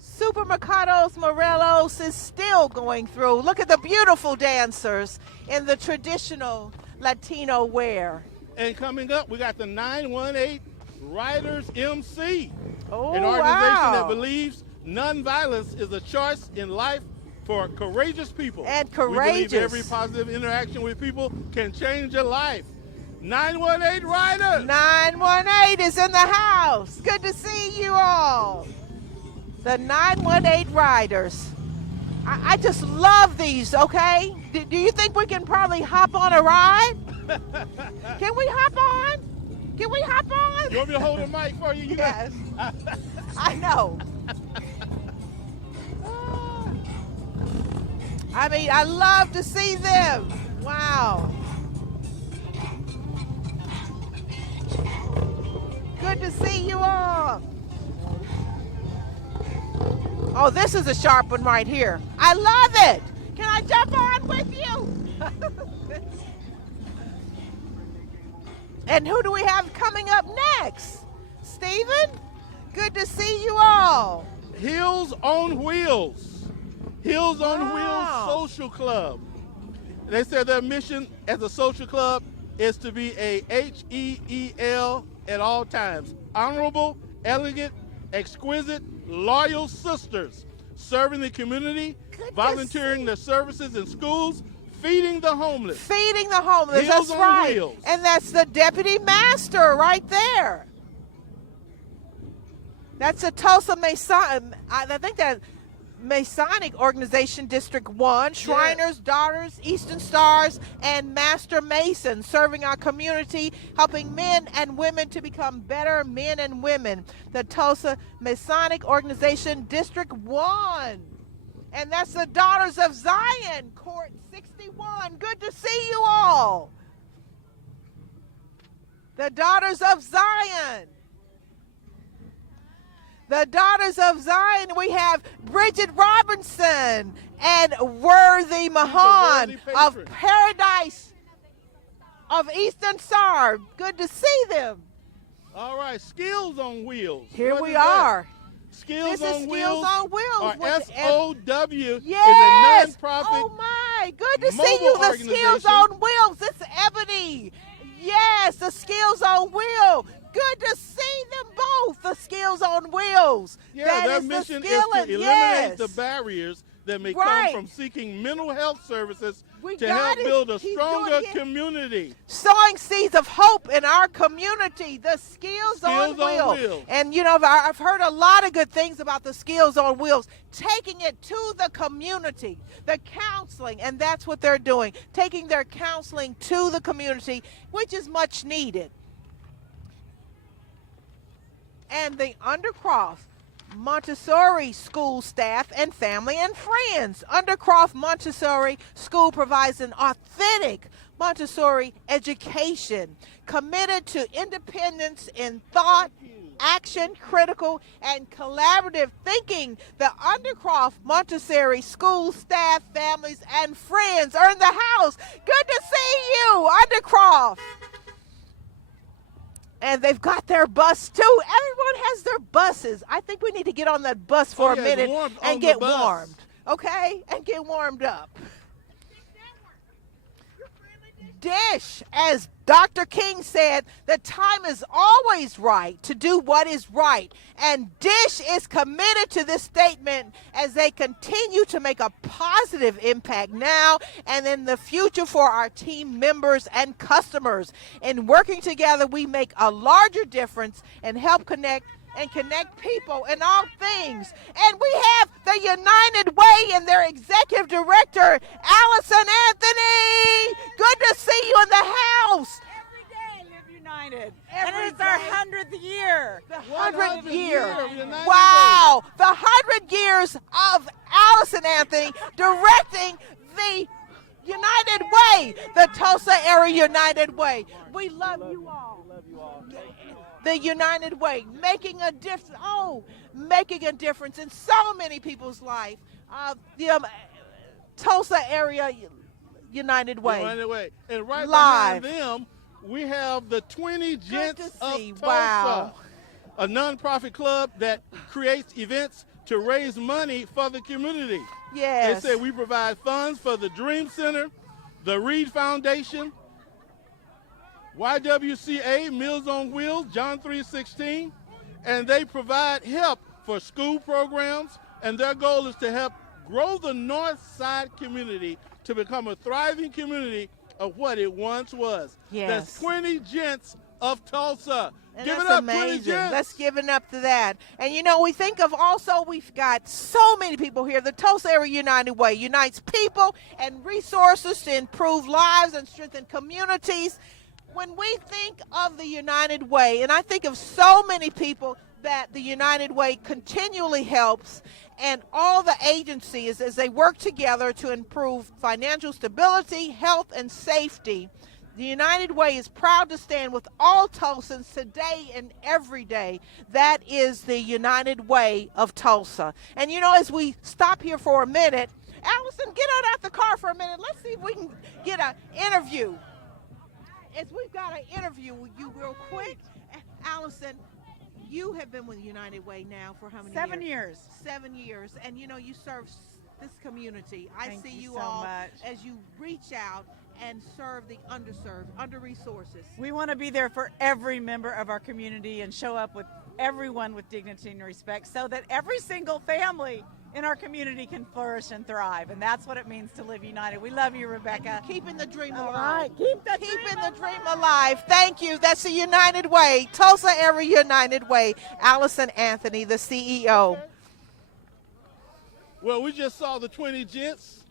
Supermercados Morelos is still going through. Look at the beautiful dancers in the traditional Latino wear. And coming up, we got the 918 Riders MC, Oh, an organization wow. that believes nonviolence is a choice in life for courageous people. And We courageous. believe every positive interaction with people can change your life. 918 Riders. 918 is in the house. Good to see you all. The 918 Riders. I just love these, okay? Do you think we can probably hop on a ride? Can we hop on? Can we hop on? You want me to hold the mic for you? Yes. I know. I mean, I love to see them. Wow. Good to see you all. Oh, this is a sharp one right here. I love it. Can I jump on with you? And who do we have coming up next? Stephen? Good to see you all. Hills on Wheels. Hills on Wow. Wheels Social Club. They said their mission as a social club is to be a HEEL at all times. Honorable, elegant, exquisite, loyal sisters, serving the community, Good to volunteering see. their services in schools, feeding the homeless. Feeding the homeless, Meals that's on right. Wheels. And that's the deputy master right there. That's a Tulsa Mason, I think that Masonic Organization District 1, Shriners, Daughters, Eastern Stars, and Master Masons, serving our community, helping men and women to become better men and women. The Tulsa Masonic Organization District 1. And that's the Daughters of Zion, Court 61. Good to see you all. The Daughters of Zion. The Daughters of Zion, we have Bridget Robinson and Worthy Mahan worthy of patron. Paradise of Eastern Star. Good to see them. All right, Skills on Wheels. Here What we is that? are. Skills This is on Skills Wheels, on Wheels or with- SOW, Yes. is a nonprofit. Oh my, good to see mobile you. The organization. Skills on Wheels. It's Ebony. Yes, the Skills on Wheel. Good to see them both. The Skills on Wheels. Yeah, That their is the mission is to skilling, eliminate yes. the barriers that may Right. come from seeking mental health services We to got help it. build a He's stronger doing it. community. Sowing seeds of hope in our community, the Skills on Skills on Wheels. Wheels. And you know, I've heard a lot of good things about the Skills on Wheels, taking it to the community, the counseling, and that's what they're doing, taking their counseling to the community, which is much needed. And the Undercroft Montessori school staff and family and friends. Undercroft Montessori School provides an authentic Montessori education committed to independence in thought, action, critical, and collaborative thinking. The Undercroft Montessori school staff, families, and friends are in the house. Good to see you, Undercroft. And they've got their bus too. Everyone has their buses. I think we need to get on that bus for a yes, minute warmed on and the get bus. warmed. Okay? And get warmed up. Dish, as Dr. King said, the time is always right to do what is right. And Dish is committed to this statement as they continue to make a positive impact now and in the future for our team members and customers. In working together, we make a larger difference and help connect people in all things. And we have the United Way and their executive director, Allison Anthony. Good to see you in the house. Every day live united. Every and it's our day. 100th year. The 100th 100th year year. of United Wow. The 100 years of Allison Anthony directing the United Way, the Tulsa Area United Way. We love you all. The United Way, making a difference. Making a difference in so many people's life. The Tulsa Area United Way. United Way. And right Live. behind them, we have the 20 Gents to of see. Tulsa, Wow. a nonprofit club that creates events to raise money for the community. Yes. They say we provide funds for the Dream Center, the Reed Foundation, YWCA, Meals on Wheels, John 3:16, and they provide help for school programs, and their goal is to help grow the North Side community to become a thriving community of what it once was. Yes. That's 20 Gents of Tulsa. And Give it that's up, 20 amazing. Gents. Let's give it up to that. And you know, we think of also, we've got so many people here. The Tulsa Area United Way unites people and resources to improve lives and strengthen communities. When we think of the United Way, and I think of so many people that the United Way continually helps, and all the agencies as they work together to improve financial stability, health, and safety. The United Way is proud to stand with all Tulsans today and every day. That is the United Way of Tulsa. And you know, as we stop here for a minute, Allison, get out the car for a minute. Let's see if we can get an interview. As we've got an interview with you real quick, Allison, you have been with United Way now for how many 7 years? years. 7 years. And you know, you serve this community. I Thank see you you so all much. as you reach out and serve the underserved, under-resources. We want to be there for every member of our community and show up with everyone with dignity and respect so that every single family in our community can flourish and thrive. And that's what it means to live united. We love you, Rebecca. Keeping the dream All alive. right, keep the Keeping the dream alive. Thank you. That's the United Way, Tulsa Area United Way. Allison Anthony, the CEO. Well, we just saw the 20 Gents,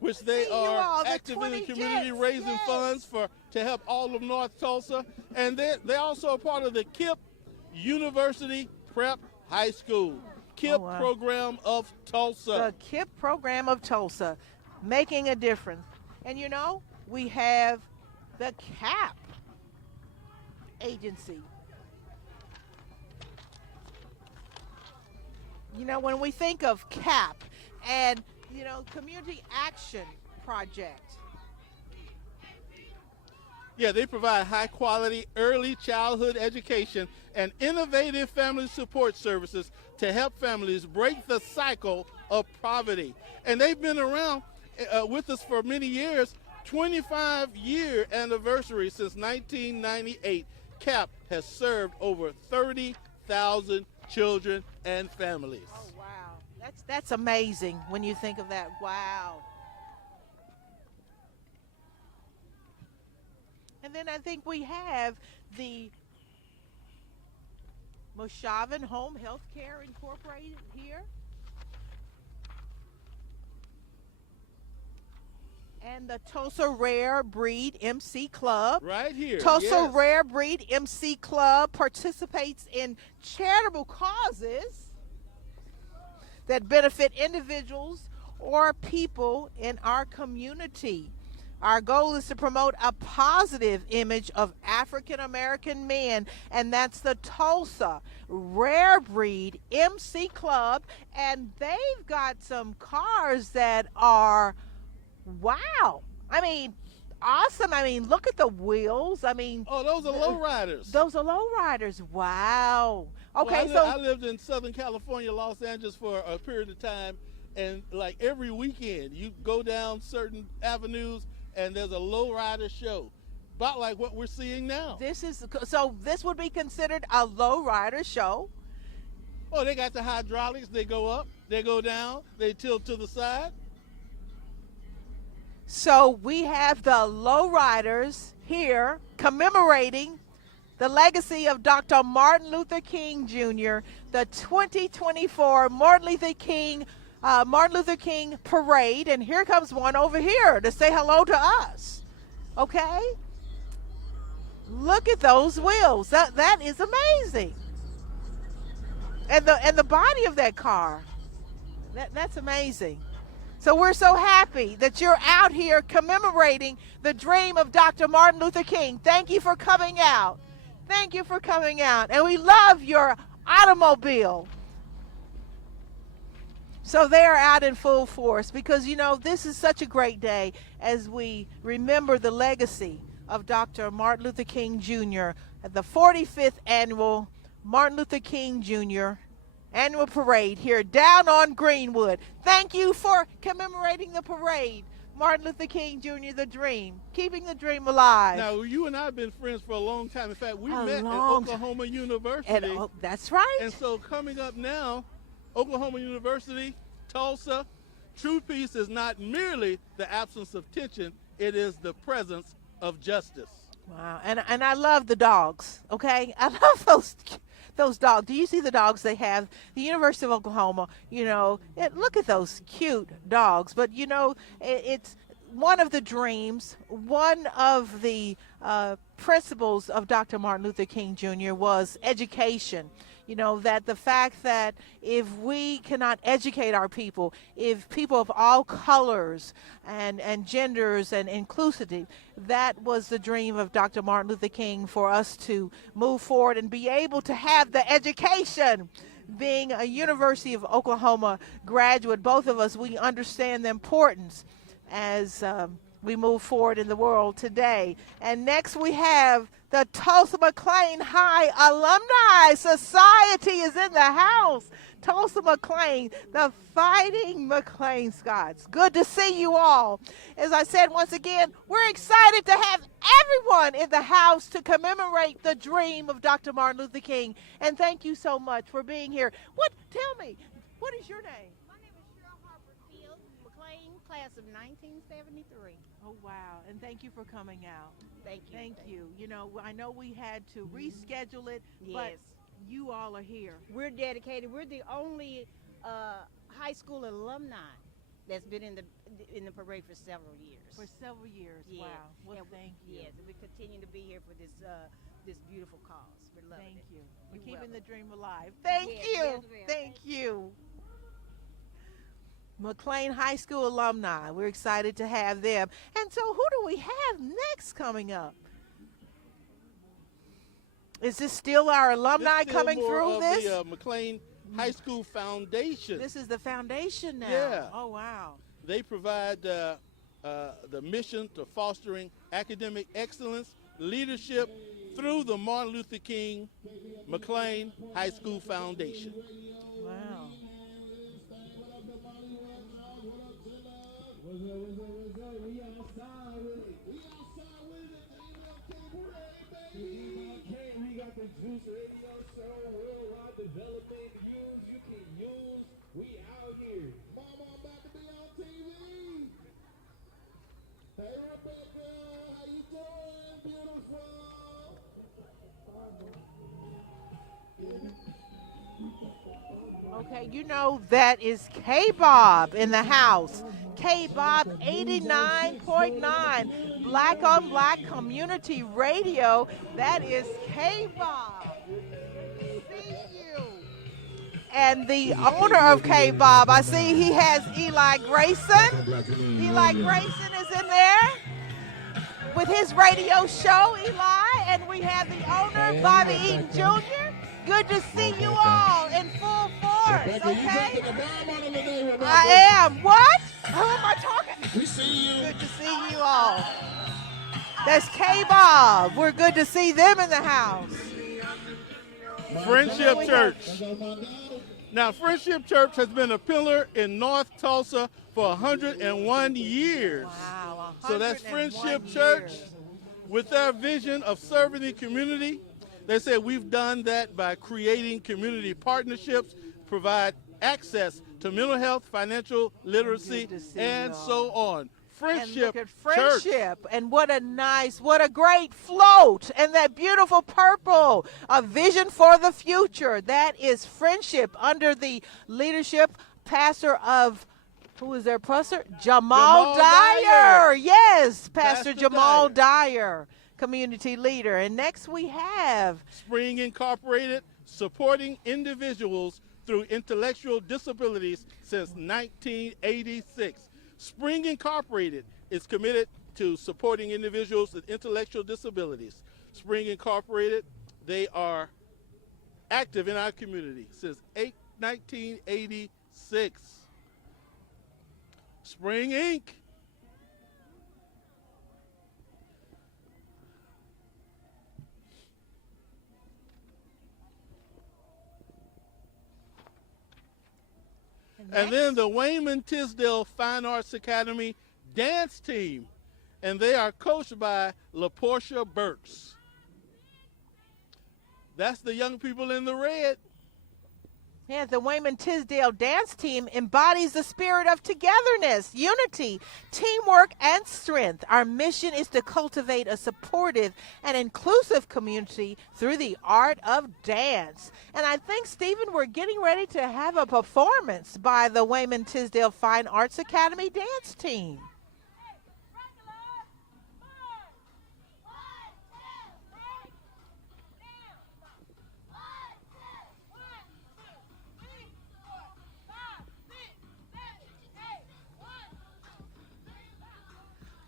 which they See you all, are the active in the 20 community, Gents, raising yes. funds to help all of North Tulsa. And they're also a part of the KIPP University Prep High School, KIPP wow. program of Tulsa. The KIPP program of Tulsa, making a difference. And you know, we have the CAP agency. You know, when we think of CAP and, you know, Community Action Project. Yeah, they provide high-quality early childhood education and innovative family support services to help families break the cycle of poverty. And they've been around with us for many years, 25-year anniversary since 1998. CAP has served over 30,000 children and families. Oh, wow. That's amazing when you think of that. Wow. And then I think we have the Moshavan Home Health Care Incorporated here. And the Tulsa Rare Breed MC Club. Right here. Tulsa yes. Rare Breed MC Club participates in charitable causes that benefit individuals or people in our community. Our goal is to promote a positive image of African American men, and that's the Tulsa Rare Breed MC Club. And they've got some cars that are, wow. I mean, awesome. I mean, look at the wheels. I mean, Oh, those are lowriders. those are lowriders. Wow. Okay, Well, I so lived in Southern California, Los Angeles for a period of time, and like every weekend, you go down certain avenues, and there's a lowrider show, about like what we're seeing now. this would be considered a lowrider show. Oh, they got the hydraulics. They go up, they go down, they tilt to the side. So we have the lowriders here commemorating the legacy of Dr. Martin Luther King Jr., the 2024 Martin Luther King Parade. And here comes one over here to say hello to us. Okay? Look at those wheels. That is amazing. And the body of that car. That's amazing. So we're so happy that you're out here commemorating the dream of Dr. Martin Luther King. Thank you for coming out. Thank you for coming out. And we love your automobile. So they're out in full force because, you know, this is such a great day as we remember the legacy of Dr. Martin Luther King Jr. at the 45th annual Martin Luther King Jr. annual parade here down on Greenwood. Thank you for commemorating the parade. Martin Luther King Jr., the dream, keeping the dream alive. Now, you and I have been friends for a long time. In fact, we A met at long Oklahoma University. And, oh, that's right. And so coming up now, Oklahoma University, Tulsa, true peace is not merely the absence of tension, it is the presence of justice. Wow, and I love the dogs, okay? I love those dogs. Do you see the dogs they have? The University of Oklahoma, you know, look at those cute dogs. But, you know, it's one of the dreams, one of the principles of Dr. Martin Luther King Jr. was education. You know, that the fact that if we cannot educate our people, if people of all colors and genders and inclusivity, that was the dream of Dr. Martin Luther King for us to move forward and be able to have the education. Being a University of Oklahoma graduate, both of us, we understand the importance as we move forward in the world today. And next we have the Tulsa McLean High Alumni Society is in the house. Tulsa McLean, the Fighting McLean Scots. Good to see you all. As I said once again, we're excited to have everyone in the house to commemorate the dream of Dr. Martin Luther King. And thank you so much for being here. Tell me, what is your name? My name is Cheryl Harper Field, McLean, class of 1973. Oh, wow. And thank you for coming out. Thank you. Thank you. You know, I know we had to reschedule it, but Yes. you all are here. We're dedicated. We're the only high school alumni that's been in the parade for several years. For several years. Yes. Wow. Well, And thank you. Yes, and we continue to be here for this beautiful cause. We're loving Thank it. you. We're You're keeping the welcome. dream alive. Thank Yes, you. yes, ma'am. Thank you. McLean High School alumni. We're excited to have them. And so who do we have next coming up? Is this still our alumni This is still coming more through of this? The McLean High School Foundation. This is the foundation now. Yeah. Oh, wow. They provide the mission to fostering academic excellence, leadership through the Martin Luther King McLean High School Foundation. Wow. We got the Juice Radio Show worldwide, developing news you can use We out here. Mama about to be on TV. Hey Rebecca, how you doing, beautiful? Okay, you know that is K-Bob in the house. K-Bob 89.9, Black on Black Community Radio. That is K-Bob. See you. And the owner of K-Bob, I see he has Eli Grayson. Eli Grayson is in there with his radio show, Eli. And we have the owner, Bobby Eaton Jr. Good to see you all in full force, okay? I am. What? Who am I talking to? We see you. Good to see you all. That's K-Bob. We're good to see them in the house. Friendship Church. Now, Friendship Church has been a pillar in North Tulsa for 101 years. Wow, So that's 101 Friendship years. Church. With their vision of serving the community, they said we've done that by creating community partnerships, provide access to mental health, financial literacy, Good to see and you all. so on. And Friendship look at Friendship. Church. And what a great float. And that beautiful purple. A vision for the future. That is Friendship under the leadership pastor of, who is their pastor? Jamal Dyer. Yes, Pastor Jamal Dyer, community leader. And next we have Spring Incorporated, supporting individuals through intellectual disabilities since 1986. Spring Incorporated is committed to supporting individuals with intellectual disabilities. Spring Incorporated, they are active in our community since 1986. Spring Inc. And then the Wayman Tisdale Fine Arts Academy dance team, and they are coached by LaPortia Burks. That's the young people in the red. Yeah, the Wayman Tisdale dance team embodies the spirit of togetherness, unity, teamwork, and strength. Our mission is to cultivate a supportive and inclusive community through the art of dance. And I think, Stephen, we're getting ready to have a performance by the Wayman Tisdale Fine Arts Academy dance team.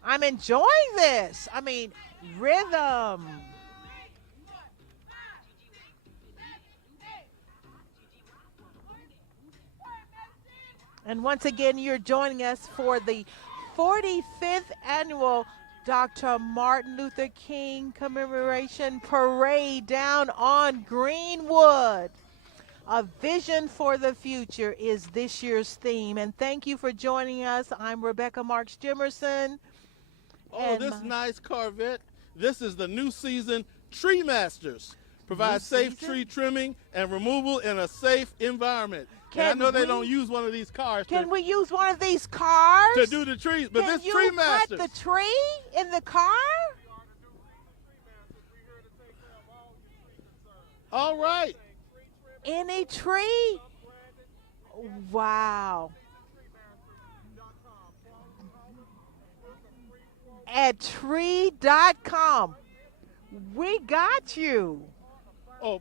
I'm enjoying this. I mean, rhythm. And once again, you're joining us for the 45th annual Dr. Martin Luther King commemoration parade down on Greenwood. A vision for the future is this year's theme. And thank you for joining us. I'm Rebecca Marks Jimerson. Oh, this nice Corvette. This is the new season Tree Masters. Provide safe tree trimming and removal in a safe environment. And I know they don't use one of these cars. Can we use one of these cars? To do the trees, but Can this Tree Masters. cut the tree in the car? All right. Any tree? Wow. At tree.com. We got you. Oh,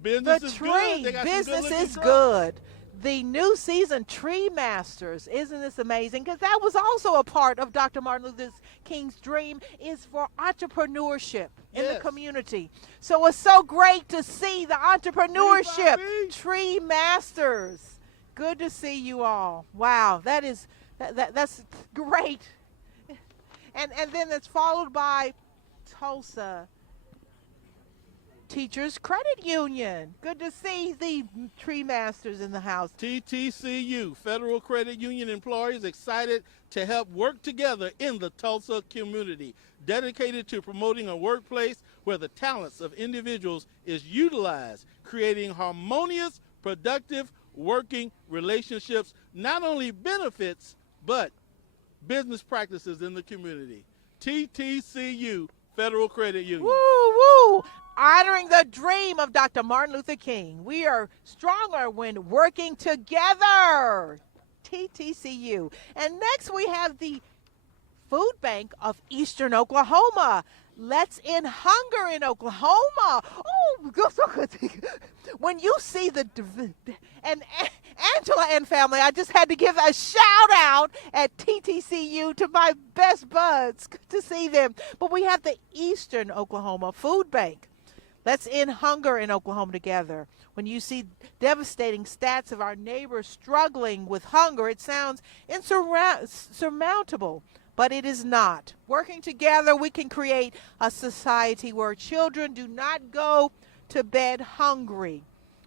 business The is tree. good. They got some Business good-looking is trucks. good. The new season, Tree Masters. Isn't this amazing? Because that was also a part of Dr. Martin Luther King's dream, is for entrepreneurship in the Yes. community. So it's so great to see the entrepreneurship. Bobby. Tree Masters. Good to see you all. Wow, that's great. And then it's followed by Tulsa Teachers Credit Union. Good to see the Tree Masters in the house. TTCU, Federal Credit Union employees excited to help work together in the Tulsa community, dedicated to promoting a workplace where the talents of individuals is utilized, creating harmonious productive working relationships, not only benefits, but business practices in the community. TTCU, Federal Credit Union. Woo, woo. Honoring the dream of Dr. Martin Luther King. We are stronger when working together. TTCU. And next we have the Food Bank of Eastern Oklahoma. Let's end hunger in Oklahoma. Oh, when you see and Angela and family, I just had to give a shout out at TTCU to my best buds. Good to see them. But we have the Eastern Oklahoma Food Bank. Let's end hunger in Oklahoma together. When you see devastating stats of our neighbors struggling with hunger, it sounds insurmountable, but it is not. Working together, we can create a society where children do not go to bed hungry.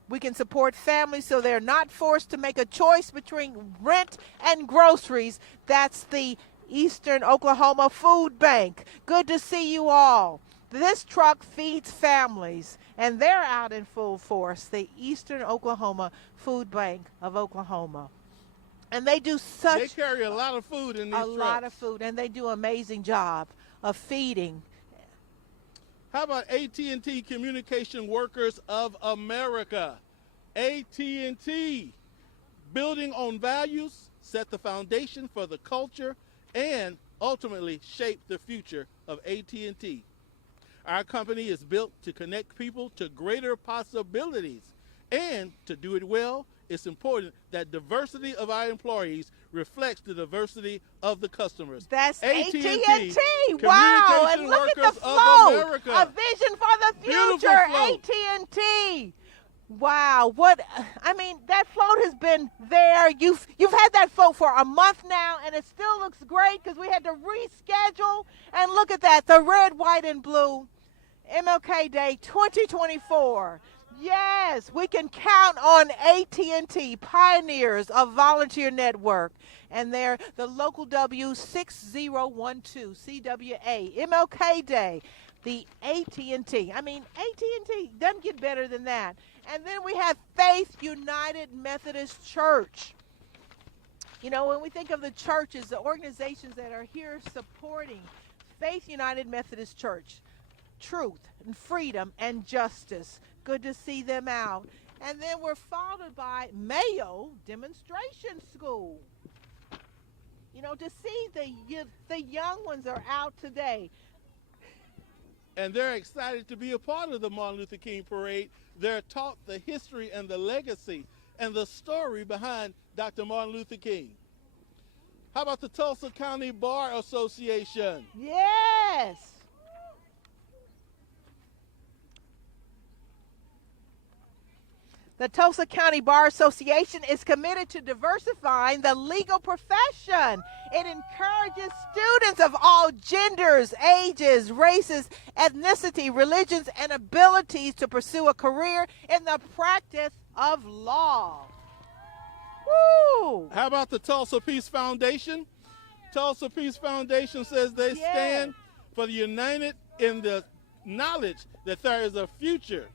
We can support families so they're not forced to make a choice between rent and groceries. That's the Eastern Oklahoma Food Bank. Good to see you all. This truck feeds families, and they're out in full force, the Eastern Oklahoma Food Bank of Oklahoma. And they do They carry a lot of food in these trucks. A lot of food, and they do an amazing job of feeding. How about AT&T Communication Workers of America? AT&T, building on values, set the foundation for the culture, and ultimately shape the future of AT&T. Our company is built to connect people to greater possibilities. And to do it well, it's important that diversity of our employees reflects the diversity of the customers. That's AT&T. Wow, and Communication look at the Workers of float. America. A vision for the Beautiful future. float. AT&T. Wow, that float has been there. You've had that float for a month now, and it still looks great because we had to reschedule. And look at that, the red, white, and blue MLK Day 2024. Yes, we can count on AT&T, pioneers of volunteer network, and they're the local W6012 CWA MLK Day. The AT&T. AT&T doesn't get better than that. And then we have Faith United Methodist Church. You know, when we think of the churches, the organizations that are here supporting Faith United Methodist Church, truth and freedom and justice. Good to see them out. And then we're followed by Mayo Demonstration School. You know, to see the young ones are out today. And they're excited to be a part of the Martin Luther King Parade. They're taught the history and the legacy and the story behind Dr. Martin Luther King. How about the Tulsa County Bar Association? Yes. The Tulsa County Bar Association is committed to diversifying the legal profession. It encourages students of all genders, ages, races, ethnicity, religions, and abilities to pursue a career in the practice of law. Woo! How about the Tulsa Peace Foundation? Tulsa Peace Foundation says they stand for the united in the knowledge that there is a future.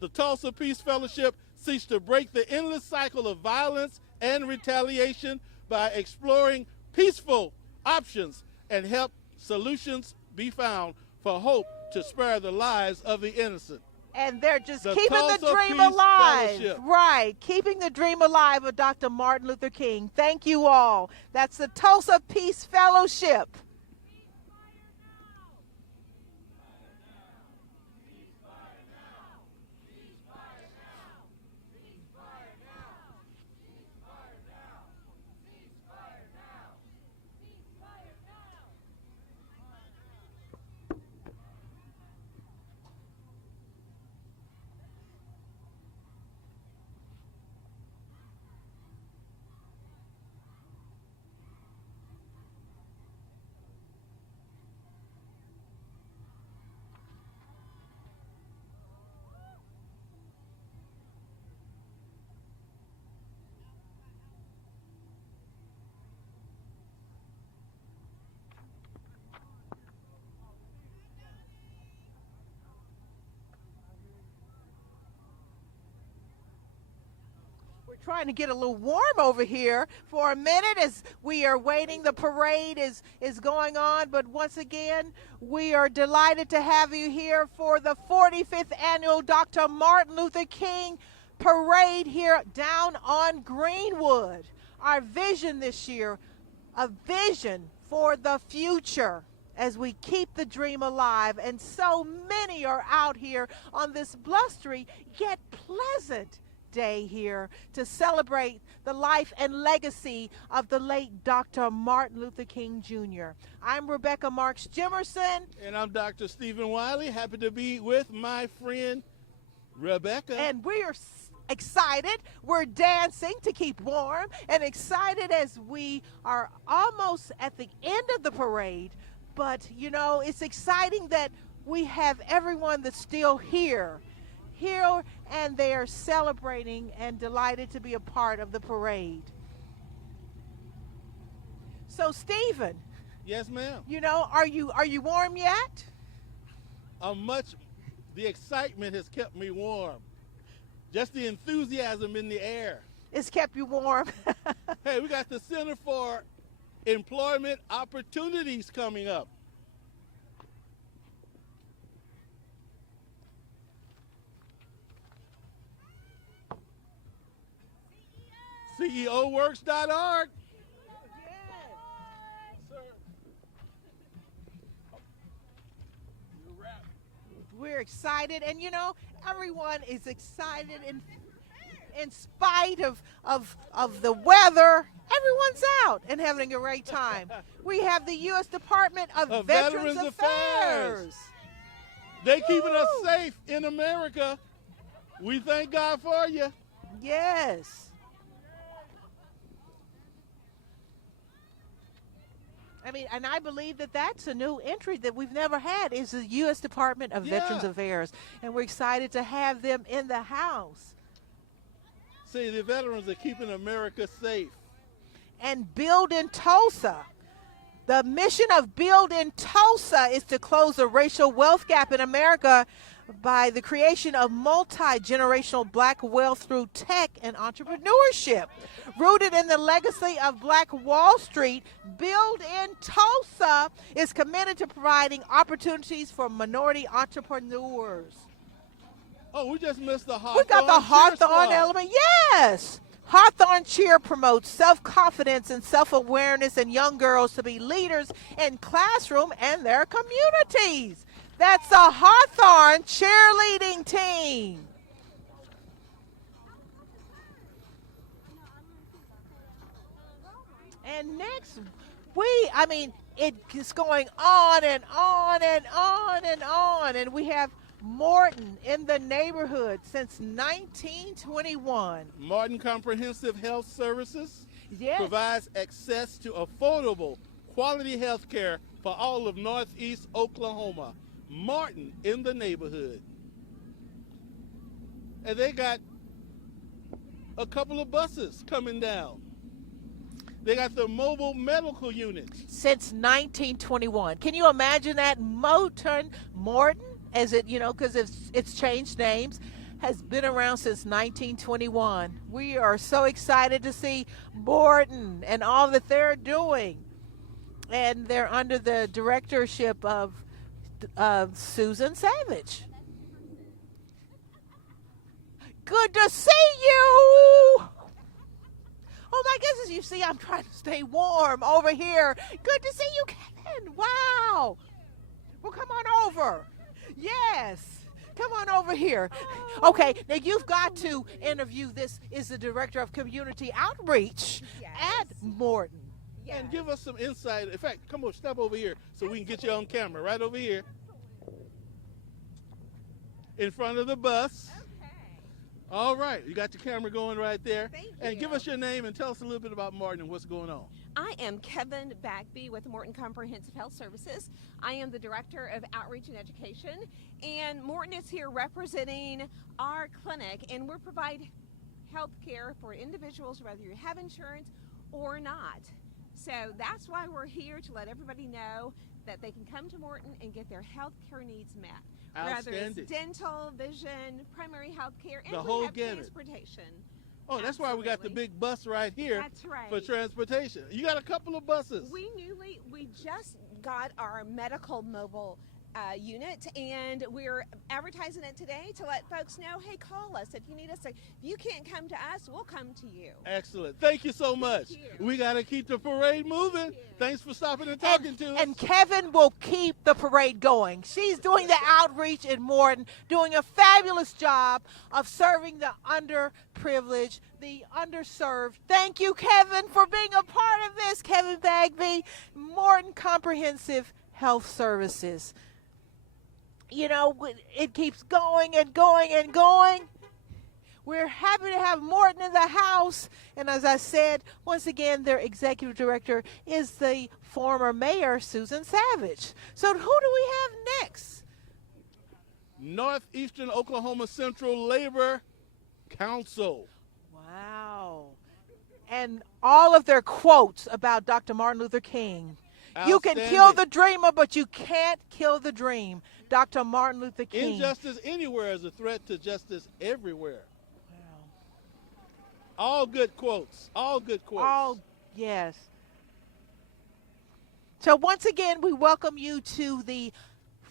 The Tulsa Peace Fellowship seeks to break the endless cycle of violence and retaliation by exploring peaceful options and help solutions be found for hope to spare the lives of the innocent. And they're just The keeping Tulsa the dream Peace alive. Fellowship. Right, keeping the dream alive of Dr. Martin Luther King. Thank you all. That's the Tulsa Peace Fellowship. Trying to get a little warm over here for a minute as we are waiting. The parade is going on, but once again, we are delighted to have you here for the 45th annual Dr. Martin Luther King parade here down on Greenwood. Our vision this year, a vision for the future as we keep the dream alive, and so many are out here on this blustery yet pleasant day here to celebrate the life and legacy of the late Dr. Martin Luther King Jr. I'm Rebecca Marks Jimerson. And I'm Dr. Stephen Wiley. Happy to be with my friend Rebecca. And we are excited. We're dancing to keep warm and excited as we are almost at the end of the parade. But, you know, it's exciting that we have everyone that's still here, and they are celebrating and delighted to be a part of the parade. So, Stephen. Yes, ma'am. You know, are you warm yet? The excitement has kept me warm. Just the enthusiasm in the air. It's kept you warm. Hey, we got the Center for Employment Opportunities coming up. CEOworks.org. We're excited, and you know, everyone is excited in spite of the weather. Everyone's out and having a great time. We have the U.S. Department of Veterans Affairs. They keeping us safe in America. We thank God for you. Yes. I mean, and I believe that that's a new entry that we've never had, is the U.S. Department of Veterans Affairs. And we're excited to have them in the house. See, the veterans are keeping America safe. And Build in Tulsa. The mission of Build in Tulsa is to close the racial wealth gap in America by the creation of multi-generational black wealth through tech and entrepreneurship. Rooted in the legacy of Black Wall Street, Build in Tulsa is committed to providing opportunities for minority entrepreneurs. Oh, we just missed the Hawthorne. We got the Hawthorne element. Yes. Hawthorne Cheer promotes self-confidence and self-awareness in young girls to be leaders in classroom and their communities. That's a Hawthorne cheerleading team. And next, it's going on and on and on and on. And we have Morton in the neighborhood since 1921. Morton Comprehensive Health Services provides access to affordable, quality health care for all of Northeast Oklahoma. Morton in the neighborhood. And they got a couple of buses coming down. They got the mobile medical units. Since 1921. Can you imagine that? Morton, as it, you know, because it's changed names, has been around since 1921. We are so excited to see Morton and all that they're doing. And they're under the directorship of Susan Savage. Good to see you. Oh my goodness, you see, I'm trying to stay warm over here. Good to see you, Kevin. Wow. Well, come on over. Yes. Come on over here. Okay, now you've got to interview. This is the Director of Community Outreach at Morton. And give us some insight. In fact, come on, step over here so we can get you on camera. Right over here. In front of the bus. Okay. All right. You got your camera going right there. Thank And you. give us your name and tell us a little bit about Morton and what's going on. I am Kevin Bagby with Morton Comprehensive Health Services. I am the Director of Outreach and Education, and Morton is here representing our clinic, and we provide health care for individuals whether you have insurance or not. So that's why we're here, to let everybody know that they can come to Morton and get their health care needs met. Whether Outstanding. it's dental, vision, primary health care, and The we whole have gamut. transportation. Oh, that's why we got the Absolutely. big bus right here That's right. for transportation. You got a couple of buses. We just got our medical mobile unit, and we're advertising it today to let folks know, hey, call us if you need us. If you can't come to us, we'll come to you. Excellent. Thank you so much. you. We got to keep the parade moving. Thanks for stopping and talking to us. And Kevin will keep the parade going. She's doing the outreach in Morton, doing a fabulous job of serving the underprivileged, the underserved. Thank you, Kevin, for being a part of this. Kevin Bagby, Morton Comprehensive Health Services. You know, it keeps going and going and going. We're happy to have Morton in the house. And as I said, once again, their executive director is the former mayor, Susan Savage. So who do we have next? Northeastern Oklahoma Central Labor Council. Wow. And all of their quotes about Dr. Martin Luther King. You can kill the dreamer, but you can't kill the dream. Dr. Martin Luther King. Injustice anywhere is a threat to justice everywhere. Wow. All good quotes. All good quotes. Oh, yes. So once again, we welcome you to the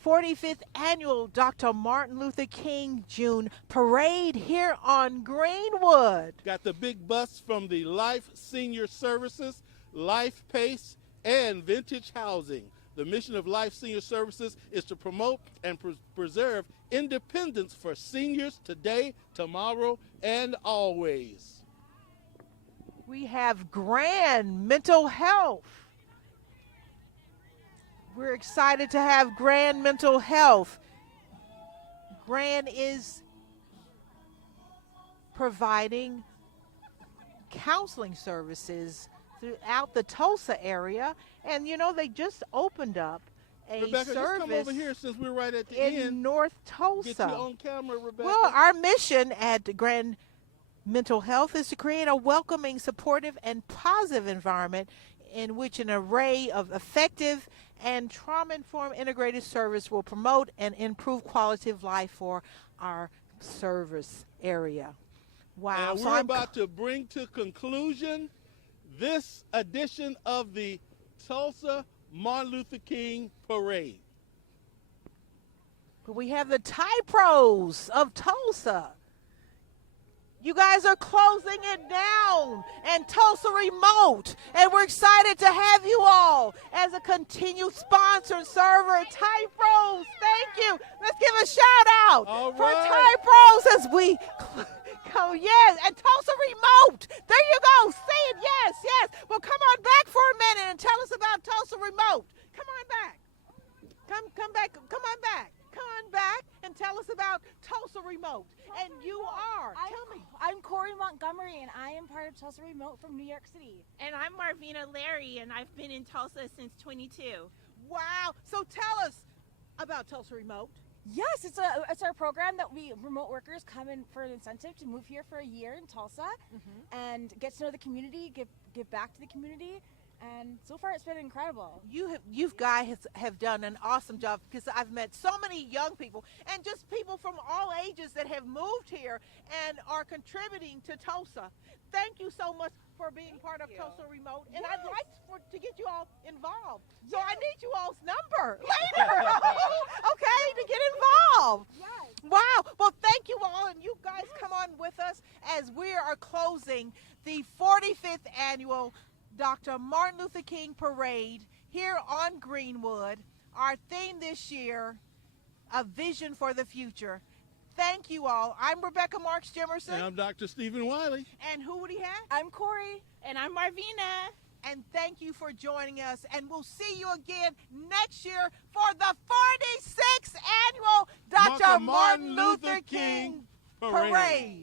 45th annual Dr. Martin Luther King June Parade here on Greenwood. Got the big bus from the Life Senior Services, Life Pace, and Vintage Housing. The mission of Life Senior Services is to promote and preserve independence for seniors today, tomorrow, and always. We have Grand Mental Health. We're excited to have Grand Mental Health. Grand is providing counseling services throughout the Tulsa area, and you know they just opened up a Rebecca, service just come over here since we're right at the in end. North Tulsa. Get you on camera, Rebecca. Well, our mission at Grand Mental Health is to create a welcoming, supportive, and positive environment in which an array of effective and trauma-informed integrated service will promote and improve quality of life for our service area. Wow. And So we're I'm about to bring to conclusion this edition of the Tulsa Martin Luther King Parade. We have the Thai Pros of Tulsa. You guys are closing it down, and Tulsa Remote, and we're excited to have you all as a continued sponsor and server at Thai Pros. Thank you. Let's give a shout out All for right. Thai Pros as we go. Yes, and Tulsa Remote. There you go. See it. Yes, yes. Well, come on back for a minute and tell us about Tulsa Remote. Come on back. Come back. Come on back. Come on back and tell us about Tulsa Remote. And you are. Tell me. I'm Corey Montgomery, and I am part of Tulsa Remote from New York City. And I'm Marvina Larry, and I've been in Tulsa since 22. Wow. So tell us about Tulsa Remote. Yes, it's our program that we remote workers come in for an incentive to move here for a year in Tulsa and get to know the community, give back to the community. And so far, it's been incredible. You guys have done an awesome job, because I've met so many young people and just people from all ages that have moved here and are contributing to Tulsa. Thank you so much for being part of Tulsa Remote. And I'd like to get you all involved. So I need you all's number later, okay, to get involved. Yes. Wow. Well, thank you all, and you guys come on with us as we are closing the 45th annual Dr. Martin Luther King Parade here on Greenwood. Our theme this year, A Vision for the Future. Thank you all. I'm Rebecca Marks Jimerson. And I'm Dr. Stephen Wiley. And who would he have? I'm Corey. And I'm Marvina. And thank you for joining us. And we'll see you again next year for the 46th annual Dr. Martin Luther King Parade.